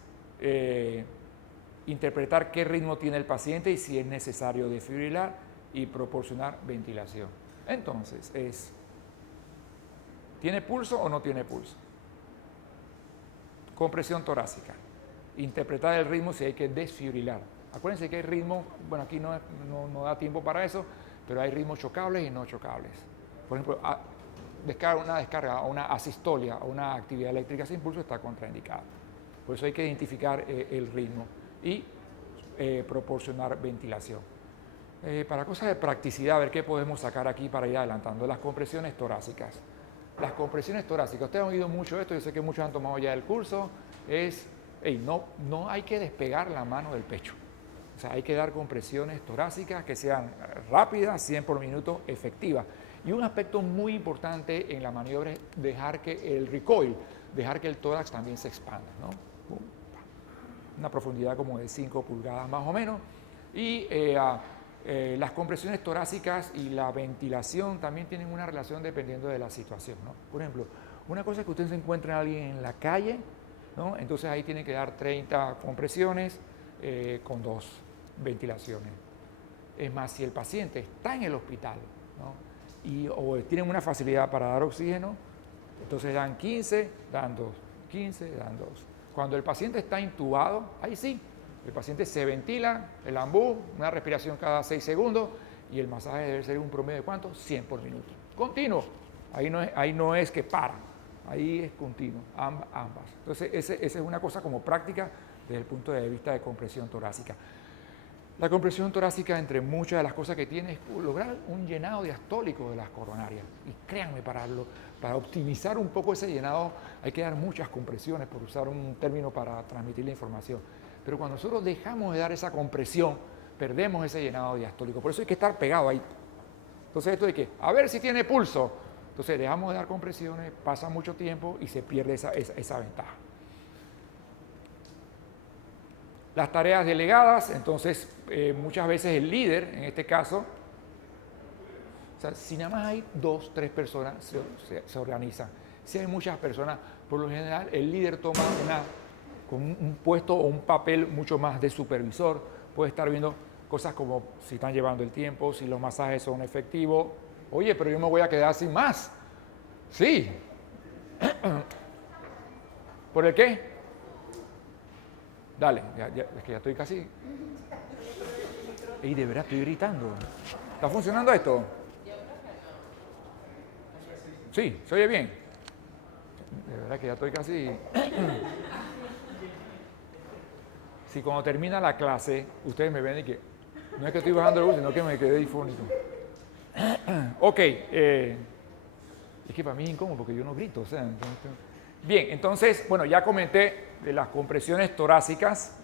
interpretar qué ritmo tiene el paciente y si es necesario desfibrilar y proporcionar ventilación. Entonces, ¿tiene pulso o no tiene pulso? Compresión torácica. Interpretar el ritmo si hay que desfibrilar. Acuérdense que hay ritmo, bueno, aquí no da tiempo para eso, pero hay ritmos chocables y no chocables. Por ejemplo, una descarga o una asistolia o una actividad eléctrica sin pulso está contraindicada. Por eso hay que identificar el ritmo y proporcionar ventilación. Para cosas de practicidad, a ver qué podemos sacar aquí para ir adelantando. Las compresiones torácicas. Las compresiones torácicas, ustedes han oído mucho esto, yo sé que muchos han tomado ya el curso, no hay que despegar la mano del pecho. O sea, hay que dar compresiones torácicas que sean rápidas, 100 por minuto, efectivas. Y un aspecto muy importante en la maniobra es dejar que el recoil, dejar que el tórax también se expanda, ¿no? Una profundidad como de 5 pulgadas más o menos. Y las compresiones torácicas y la ventilación también tienen una relación dependiendo de la situación, ¿no? Por ejemplo, una cosa es que usted se encuentre a alguien en la calle, ¿no? Entonces ahí tiene que dar 30 compresiones con 2 ventilaciones. Es más, si el paciente está en el hospital, ¿no? O tienen una facilidad para dar oxígeno, entonces dan 15, dan 2, 15, dan 2. Cuando el paciente está intubado, ahí sí, el paciente se ventila, el ambú, una respiración cada 6 segundos y el masaje debe ser un promedio de ¿cuánto? 100 por minuto. Continuo. Ahí no es que para, ahí es continuo, ambas. Entonces, esa es una cosa como práctica desde el punto de vista de compresión torácica. La compresión torácica, entre muchas de las cosas que tiene, es lograr un llenado diastólico de las coronarias. Y créanme, para optimizar un poco ese llenado hay que dar muchas compresiones, por usar un término para transmitir la información. Pero cuando nosotros dejamos de dar esa compresión, perdemos ese llenado diastólico. Por eso hay que estar pegado ahí. Entonces esto de que, a ver si tiene pulso. Entonces dejamos de dar compresiones, pasa mucho tiempo y se pierde esa ventaja. Las tareas delegadas, entonces muchas veces el líder, en este caso, o sea, si nada más hay 2, 3 personas, se organizan. Si hay muchas personas, por lo general el líder toma con un puesto o un papel mucho más de supervisor, puede estar viendo cosas como si están llevando el tiempo, si los masajes son efectivos. Oye, pero yo me voy a quedar sin más. Sí. ¿Por el qué? Dale, es que ya estoy casi... Y de verdad estoy gritando. ¿Está funcionando esto? Sí, ¿se oye bien? De verdad que ya estoy casi... Si cuando termina la clase, ustedes me ven y que... No es que estoy bajando el voz, sino que me quedé difónico. Ok, es que para mí es incómodo porque yo no grito. O sea, bien, entonces, bueno, ya comenté de las compresiones torácicas.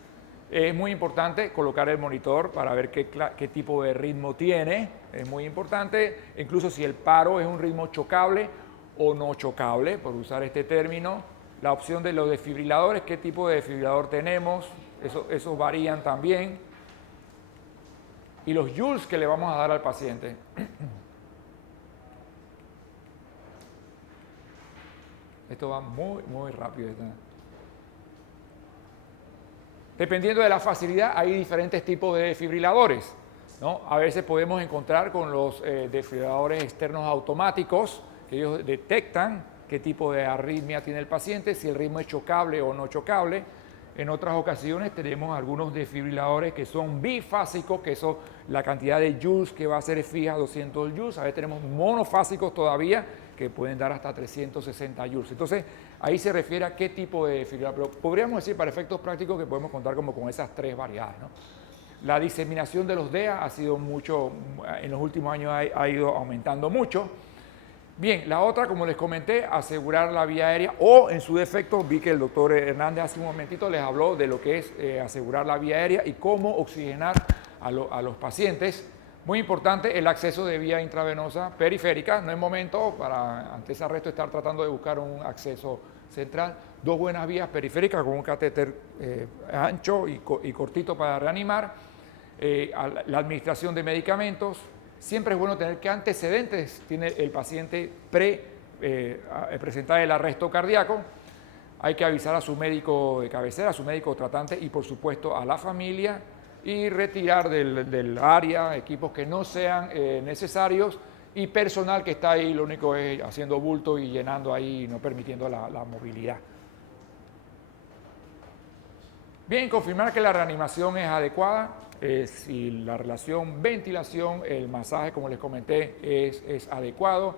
Es muy importante colocar el monitor para ver qué tipo de ritmo tiene. Es muy importante, incluso si el paro es un ritmo chocable o no chocable, por usar este término. La opción de los desfibriladores, qué tipo de desfibrilador tenemos, esos varían también. Y los joules que le vamos a dar al paciente. Esto va muy, muy rápido. Dependiendo de la facilidad, hay diferentes tipos de desfibriladores, ¿no? A veces podemos encontrar con los desfibriladores externos automáticos, que ellos detectan qué tipo de arritmia tiene el paciente, si el ritmo es chocable o no chocable. En otras ocasiones tenemos algunos desfibriladores que son bifásicos, que eso, la cantidad de joules que va a ser es fija, 200 joules. A veces tenemos monofásicos todavía, que pueden dar hasta 360 joules. Entonces, ahí se refiere a qué tipo de desfibrilador. Pero podríamos decir, para efectos prácticos, que podemos contar como con esas tres variedades, ¿no? La diseminación de los DEA ha sido mucho, en los últimos años ha ido aumentando mucho. Bien, la otra, como les comenté, asegurar la vía aérea o, en su defecto, vi que el doctor Hernández hace un momentito les habló de lo que es asegurar la vía aérea y cómo oxigenar a los pacientes. Muy importante el acceso de vía intravenosa periférica. No es momento para, ante ese arresto, estar tratando de buscar un acceso central. Dos buenas vías periféricas con un catéter ancho y cortito para reanimar. La administración de medicamentos. Siempre es bueno tener qué antecedentes tiene el paciente presentar el arresto cardíaco. Hay que avisar a su médico de cabecera, a su médico tratante y, por supuesto, a la familia, y retirar del área equipos que no sean necesarios y personal que está ahí lo único es haciendo bulto y llenando ahí y no permitiendo la movilidad. Bien, confirmar que la reanimación es adecuada. Si la relación ventilación, el masaje, como les comenté, es adecuado.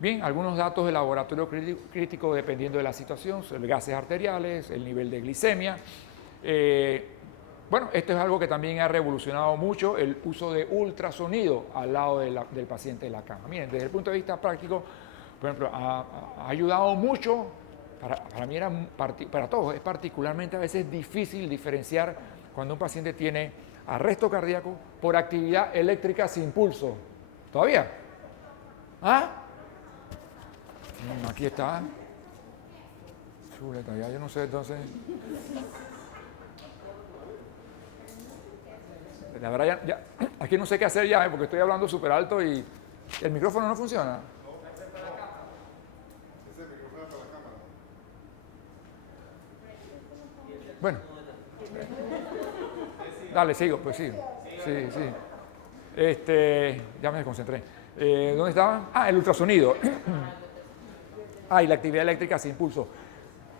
Bien, algunos datos de laboratorio crítico dependiendo de la situación, gases arteriales, el nivel de glicemia. Bueno, esto es algo que también ha revolucionado mucho, el uso de ultrasonido al lado del paciente en la cama. Miren, desde el punto de vista práctico, por ejemplo, ha ayudado mucho, para mí para todos, es particularmente a veces difícil diferenciar cuando un paciente tiene arresto cardíaco por actividad eléctrica sin pulso. ¿Todavía? ¿Ah? Aquí está. Chuleta, ya yo no sé, entonces... La verdad, aquí no sé qué hacer ya, porque estoy hablando súper alto y el micrófono no funciona. Ese micrófono para la cámara. Bueno. Dale, sigo, pues sigo. Sí, sí. Ya me desconcentré. ¿Dónde estaba? Ah, el ultrasonido. Y la actividad eléctrica sin pulso.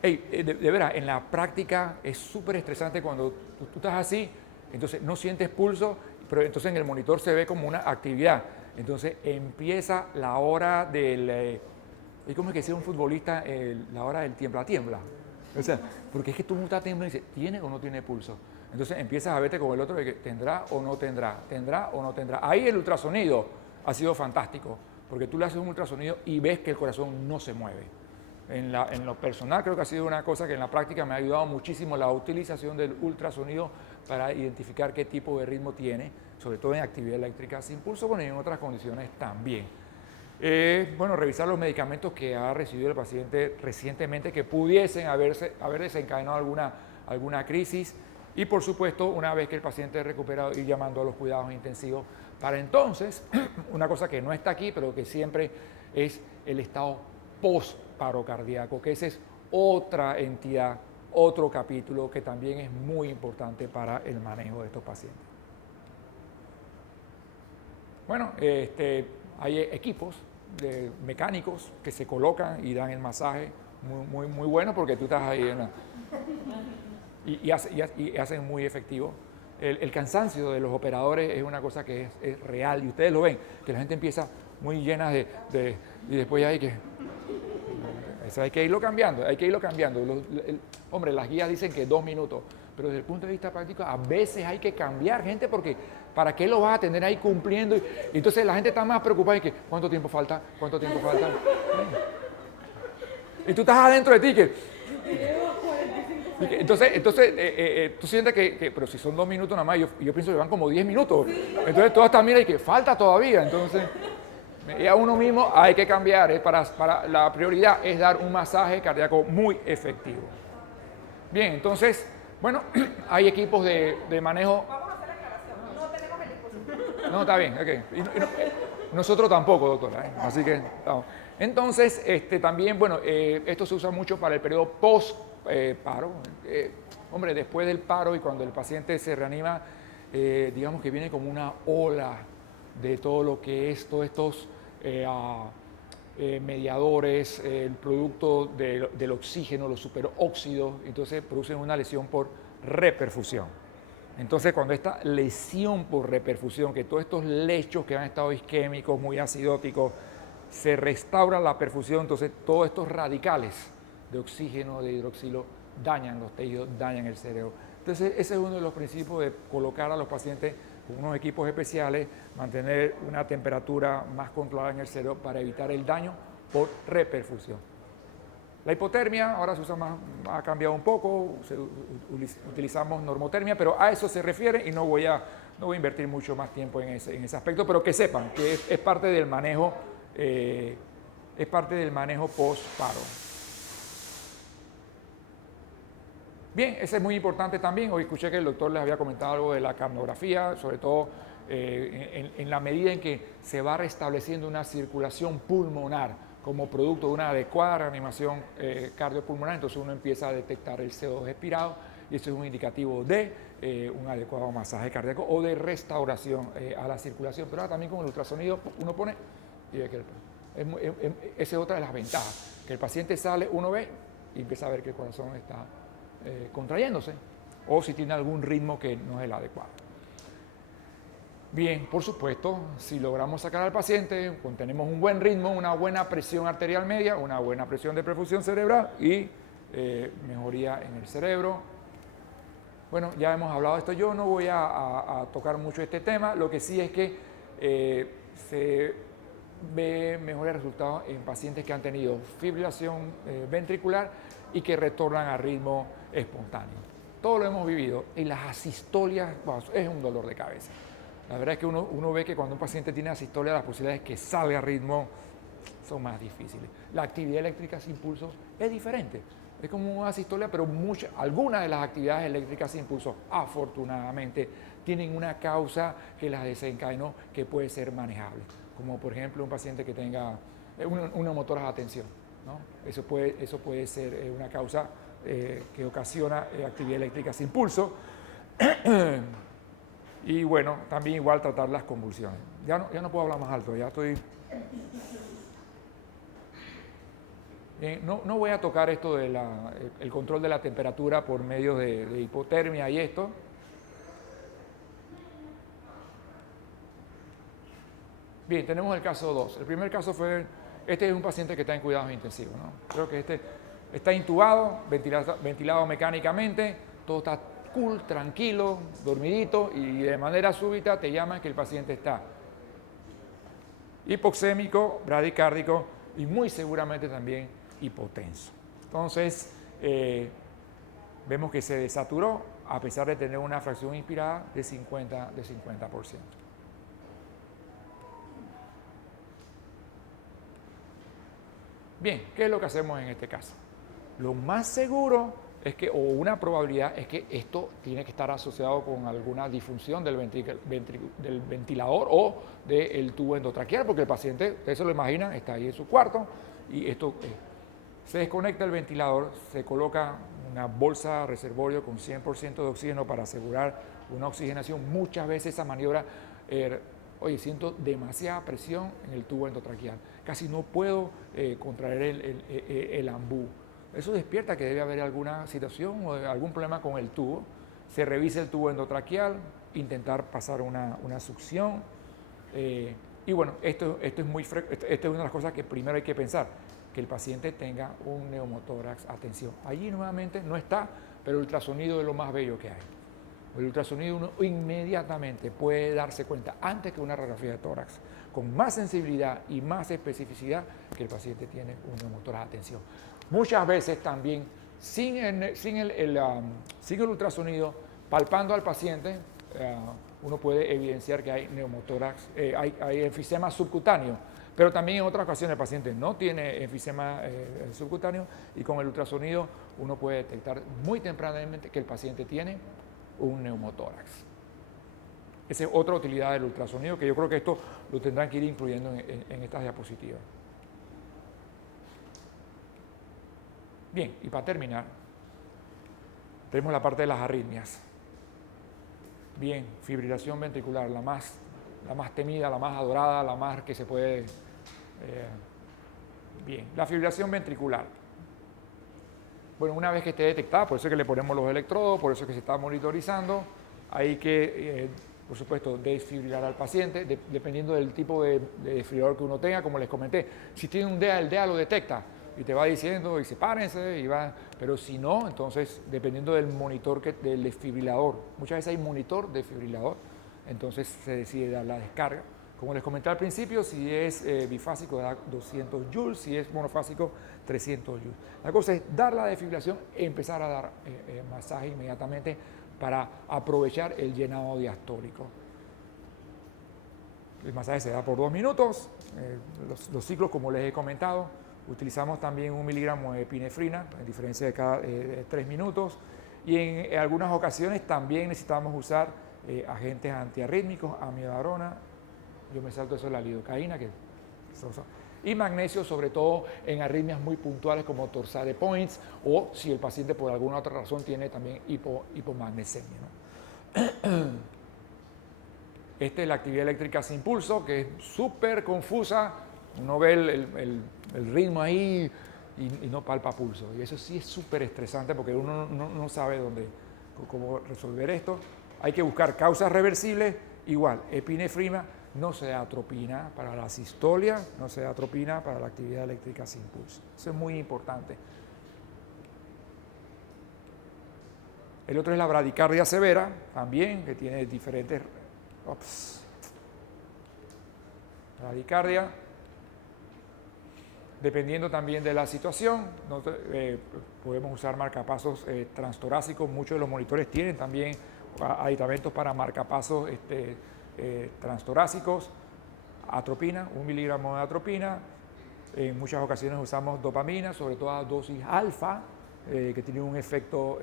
Hey, de veras, en la práctica es súper estresante cuando tú estás así, entonces no sientes pulso, pero entonces en el monitor se ve como una actividad. Entonces empieza la hora del... ¿cómo es que decía un futbolista? La hora del tiembla. O sea, porque es que tú no estás temblando y dices, ¿tiene o no tiene pulso? Entonces empiezas a verte con el otro de que tendrá o no tendrá, tendrá o no tendrá. Ahí el ultrasonido ha sido fantástico, porque tú le haces un ultrasonido y ves que el corazón no se mueve. En lo personal creo que ha sido una cosa que en la práctica me ha ayudado muchísimo la utilización del ultrasonido para identificar qué tipo de ritmo tiene, sobre todo en actividad eléctrica sin pulso, bueno, y en otras condiciones también. Bueno, revisar los medicamentos que ha recibido el paciente recientemente que pudiesen haber desencadenado alguna crisis y, por supuesto, una vez que el paciente es recuperado, ir llamando a los cuidados intensivos para entonces, una cosa que no está aquí, pero que siempre es el estado post-paro cardíaco, que esa es otra entidad, otro capítulo que también es muy importante para el manejo de estos pacientes. Bueno, hay equipos de mecánicos que se colocan y dan el masaje muy bueno porque tú estás ahí y hacen muy efectivo. El cansancio de los operadores es una cosa que es real y ustedes lo ven, que la gente empieza muy llena y después hay que... Eso hay que irlo cambiando, hombre, las guías dicen que 2 minutos, pero desde el punto de vista práctico a veces hay que cambiar gente porque ¿para qué lo vas a tener ahí cumpliendo? Y entonces la gente está más preocupada de que ¿cuánto tiempo falta? ¿Cuánto tiempo falta? Y tú estás adentro de ti entonces tú sientes pero si son 2 minutos nada más, yo pienso que van como 10 minutos. Entonces todos están mirando y que falta todavía. Entonces, y a uno mismo hay que cambiar. La prioridad es dar un masaje cardíaco muy efectivo. Bien, entonces, bueno, hay equipos de manejo. Vamos a hacer la aclaración. No tenemos el dispositivo. No, está bien, ok. Nosotros tampoco, doctora. Así que, vamos. Entonces, también, bueno, esto se usa mucho para el periodo post-paro. Hombre, después del paro y cuando el paciente se reanima, digamos que viene como una ola de todo lo que es todos estos mediadores, el producto del oxígeno, los superóxidos, entonces producen una lesión por reperfusión. Entonces, cuando esta lesión por reperfusión, que todos estos lechos que han estado isquémicos, muy acidóticos, se restaura la perfusión, entonces todos estos radicales de oxígeno, de hidroxilo, dañan los tejidos, dañan el cerebro. Entonces, ese es uno de los principios de colocar a los pacientes con unos equipos especiales, mantener una temperatura más controlada en el cerebro para evitar el daño por reperfusión. La hipotermia ahora se usa más, ha cambiado un poco, utilizamos normotermia, pero a eso se refiere y no voy a invertir mucho más tiempo en ese aspecto, pero que sepan que es parte del manejo, post-paro. Bien, ese es muy importante también. Hoy escuché que el doctor les había comentado algo de la capnografía, sobre todo en la medida en que se va restableciendo una circulación pulmonar como producto de una adecuada reanimación cardiopulmonar, entonces uno empieza a detectar el CO2 expirado y eso es un indicativo de un adecuado masaje cardíaco o de restauración a la circulación. Pero ahora también con el ultrasonido uno pone y ve que esa es otra de las ventajas, que el paciente sale, uno ve y empieza a ver que el corazón está contrayéndose o si tiene algún ritmo que no es el adecuado. Bien, por supuesto, si logramos sacar al paciente, tenemos un buen ritmo, una buena presión arterial media, una buena presión de perfusión cerebral y mejoría en el cerebro. Bueno, ya hemos hablado de esto, yo no voy a tocar mucho este tema, lo que sí es que se ve mejores resultados en pacientes que han tenido fibrilación ventricular y que retornan a ritmo espontáneo. Todo lo hemos vivido y las asistolias, bueno, es un dolor de cabeza. La verdad es que uno ve que cuando un paciente tiene asistolia, las posibilidades de que salga a ritmo son más difíciles. La actividad eléctrica sin pulso es diferente. Es como una asistolia, pero algunas de las actividades eléctricas sin pulso, afortunadamente, tienen una causa que las desencadenó que puede ser manejable. Como por ejemplo un paciente que tenga una motora de atención, ¿no? Eso puede ser una causa que ocasiona actividad eléctrica sin pulso. Y bueno, también igual tratar las convulsiones. Ya no puedo hablar más alto, ya estoy... No voy a tocar esto del el control de la temperatura por medio de hipotermia y esto. Bien, tenemos el caso 2. El primer caso fue, este es un paciente que está en cuidados intensivos, ¿no? Creo que este está intubado, ventilado mecánicamente, todo está cool, tranquilo, dormidito y de manera súbita te llaman que el paciente está hipoxémico, bradicárdico y muy seguramente también hipotenso. Entonces, vemos que se desaturó a pesar de tener una fracción inspirada de 50%. Bien, ¿qué es lo que hacemos en este caso? Lo más seguro es que, o una probabilidad, es que esto tiene que estar asociado con alguna disfunción del ventilador o del tubo endotraqueal, porque el paciente, ustedes se lo imaginan, está ahí en su cuarto y esto se desconecta el ventilador, se coloca una bolsa reservorio con 100% de oxígeno para asegurar una oxigenación. Muchas veces esa maniobra oye, siento demasiada presión en el tubo endotraqueal, casi no puedo contraer el ambú. Eso despierta que debe haber alguna situación o algún problema con el tubo. Se revisa el tubo endotraqueal, intentar pasar una succión. Y bueno, esto es una de las cosas que primero hay que pensar, que el paciente tenga un neumotórax. Atención, allí nuevamente no está, pero el ultrasonido es lo más bello que hay. El ultrasonido uno inmediatamente puede darse cuenta, antes que una radiografía de tórax, con más sensibilidad y más especificidad, que el paciente tiene un neumotórax. Atención. Muchas veces también, sin el ultrasonido, palpando al paciente, uno puede evidenciar que hay neumotórax, hay enfisema subcutáneo, pero también en otras ocasiones el paciente no tiene enfisema subcutáneo y con el ultrasonido uno puede detectar muy tempranamente que el paciente tiene un neumotórax. Esa es otra utilidad del ultrasonido, que yo creo que esto lo tendrán que ir incluyendo en estas diapositivas. Bien, y para terminar, tenemos la parte de las arritmias. Bien, fibrilación ventricular, la más temida, la más adorada, la más que se puede... bien, la fibrilación ventricular. Bueno, una vez que esté detectada, por eso es que le ponemos los electrodos, por eso es que se está monitorizando, hay que, por supuesto, desfibrilar al paciente, dependiendo del tipo de desfibrilador que uno tenga, como les comenté. Si tiene un DEA, el DEA lo detecta y te va diciendo, y sepárense, y va, pero si no, entonces, dependiendo del monitor, del desfibrilador, muchas veces hay monitor desfibrilador, entonces se decide dar la descarga. Como les comenté al principio, si es bifásico da 200 joules, si es monofásico 300 joules. La cosa es dar la desfibrilación y empezar a dar masaje inmediatamente para aprovechar el llenado diastólico. El masaje se da por 2 minutos, los ciclos como les he comentado. Utilizamos también 1 miligramo de epinefrina, en diferencia de cada 3 minutos. Y en algunas ocasiones también necesitamos usar agentes antiarrítmicos, amiodarona. Yo me salto eso de la lidocaína, y magnesio, sobre todo en arritmias muy puntuales como torsade points, o si el paciente por alguna otra razón tiene también hipomagnesemia, ¿no? Esta es la actividad eléctrica sin pulso, que es súper confusa. Uno ve el ritmo ahí y no palpa pulso. Y eso sí es súper estresante porque uno no sabe cómo resolver esto. Hay que buscar causas reversibles. Igual, epinefrina, no se da atropina para la sistolia, no se da atropina para la actividad eléctrica sin pulso. Eso es muy importante. El otro es la bradicardia severa, también, que tiene diferentes... Bradicardia. Dependiendo también de la situación, podemos usar marcapasos transtorácicos. Muchos de los monitores tienen también aditamentos para marcapasos transtorácicos. Atropina, 1 miligramo de atropina. En muchas ocasiones usamos dopamina, sobre todo a dosis alfa, que tiene un efecto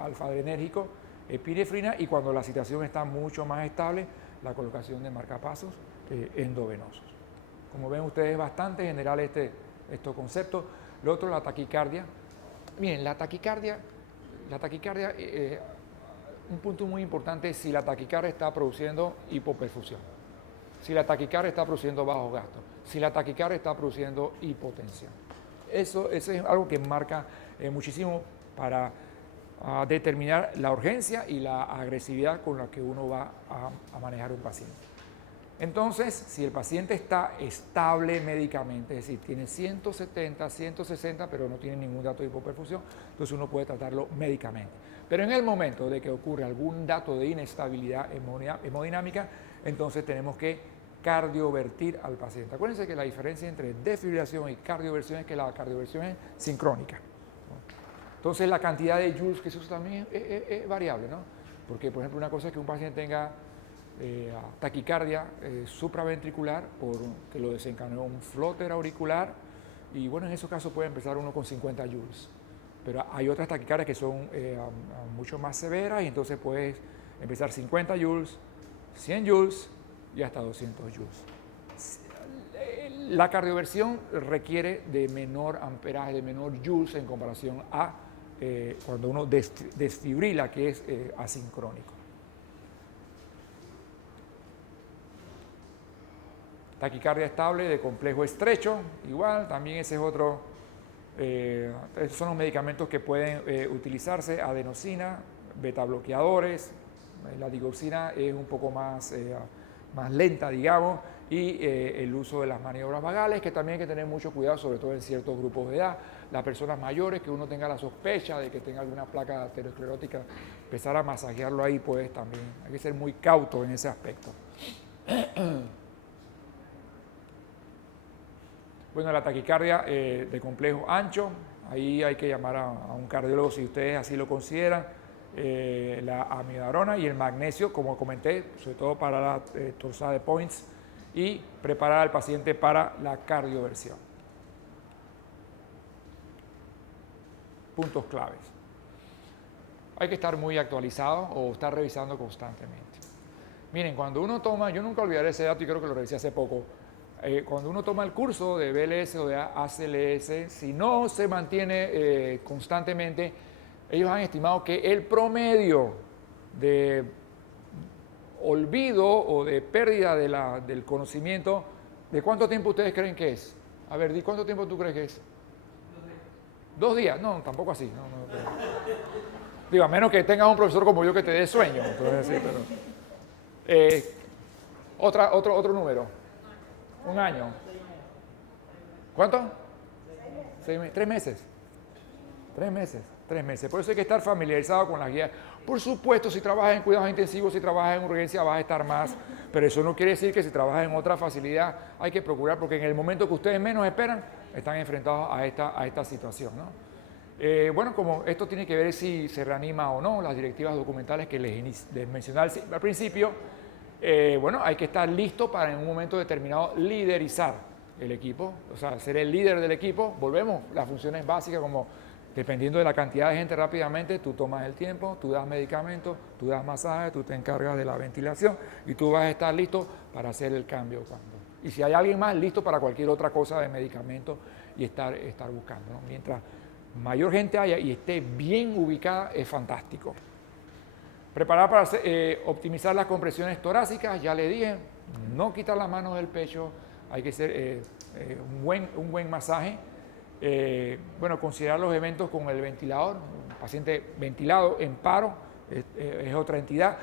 alfa-adrenérgico. Epinefrina, y cuando la situación está mucho más estable, la colocación de marcapasos endovenosos. Como ven ustedes, es bastante general estos conceptos. Lo otro, la taquicardia. Miren, la taquicardia, un punto muy importante es si la taquicardia está produciendo hipoperfusión, si la taquicardia está produciendo bajo gasto, si la taquicardia está produciendo hipotensión. Eso es algo que marca muchísimo para determinar la urgencia y la agresividad con la que uno va a manejar un paciente. Entonces, si el paciente está estable médicamente, es decir, tiene 170, 160, pero no tiene ningún dato de hipoperfusión, entonces uno puede tratarlo médicamente. Pero en el momento de que ocurre algún dato de inestabilidad hemodinámica, entonces tenemos que cardiovertir al paciente. Acuérdense que la diferencia entre desfibrilación y cardioversión es que la cardioversión es sincrónica. Entonces, la cantidad de joules que se usa también es variable, ¿no? Porque, por ejemplo, una cosa es que un paciente tenga taquicardia supraventricular porque lo desencadenó un flóter auricular, y bueno, en esos casos puede empezar uno con 50 joules, pero hay otras taquicardias que son mucho más severas, y entonces puedes empezar 50 joules, 100 joules y hasta 200 joules. La cardioversión requiere de menor amperaje, de menor joules en comparación a cuando uno desfibrila, que es asincrónico. Taquicardia estable de complejo estrecho, igual, también ese es otro, esos son los medicamentos que pueden utilizarse, adenosina, beta bloqueadores, la digoxina es un poco más lenta, digamos, y el uso de las maniobras vagales, que también hay que tener mucho cuidado, sobre todo en ciertos grupos de edad, las personas mayores, que uno tenga la sospecha de que tenga alguna placa aterosclerótica, empezar a masajearlo ahí, pues también hay que ser muy cauto en ese aspecto. Bueno, la taquicardia de complejo ancho, ahí hay que llamar a un cardiólogo si ustedes así lo consideran. La amiodarona y el magnesio, como comenté, sobre todo para la torsada de points, y preparar al paciente para la cardioversión. Puntos claves. Hay que estar muy actualizado o estar revisando constantemente. Miren, cuando uno toma, yo nunca olvidaré ese dato y creo que lo revisé hace poco, cuando uno toma el curso de BLS o de ACLS, si no se mantiene constantemente, ellos han estimado que el promedio de olvido o de pérdida del conocimiento, ¿de cuánto tiempo ustedes creen que es? A ver, ¿de cuánto tiempo tú crees que es? 2 días. No, tampoco así. Digo, a menos que tengas un profesor como yo que te dé sueño. Entonces, sí, pero, otro número. 1 año. ¿Cuánto? 3 meses. 3 meses. 3 meses. Por eso hay que estar familiarizado con las guías. Por supuesto, si trabajas en cuidados intensivos, si trabajas en urgencia, vas a estar más. Pero eso no quiere decir que si trabajas en otra facilidad, hay que procurar, porque en el momento que ustedes menos esperan, están enfrentados a esta situación, ¿no? Bueno, como esto tiene que ver si se reanima o no, las directivas documentales que les mencioné al principio, bueno, hay que estar listo para en un momento determinado liderizar el equipo, o sea, ser el líder del equipo. Volvemos, las funciones básicas como dependiendo de la cantidad de gente rápidamente, tú tomas el tiempo, tú das medicamentos, tú das masaje, tú te encargas de la ventilación y tú vas a estar listo para hacer el cambio y si hay alguien más, listo para cualquier otra cosa de medicamento y estar buscando, ¿no? Mientras mayor gente haya y esté bien ubicada, es fantástico. Preparar para optimizar las compresiones torácicas, ya le dije, no quitar las manos del pecho, hay que hacer un buen masaje. Bueno, considerar los eventos con el ventilador, un paciente ventilado en paro, es otra entidad.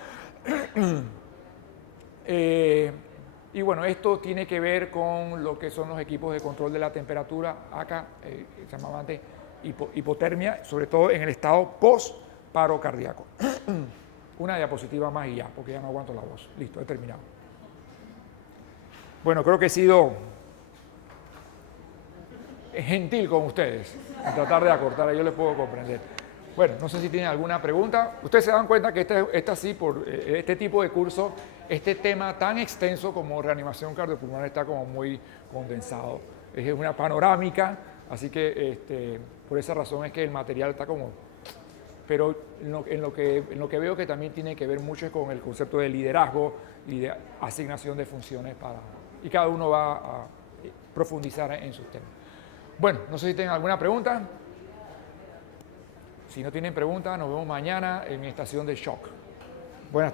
Y bueno, esto tiene que ver con lo que son los equipos de control de la temperatura, acá se llamaba antes hipotermia, sobre todo en el estado post-paro cardíaco. Una diapositiva más y ya, porque ya no aguanto la voz. Listo, he terminado. Bueno, creo que he sido gentil con ustedes, en tratar de acortar, yo les puedo comprender. Bueno, no sé si tienen alguna pregunta. Ustedes se dan cuenta que sí, por este tipo de curso, este tema tan extenso como reanimación cardiopulmonar está como muy condensado. Es una panorámica, así que por esa razón es que el material está como... Pero en lo que veo que también tiene que ver mucho es con el concepto de liderazgo y de asignación de funciones y cada uno va a profundizar en sus temas. Bueno, no sé si tienen alguna pregunta. Si no tienen pregunta, nos vemos mañana en mi estación de shock. Buenas tardes.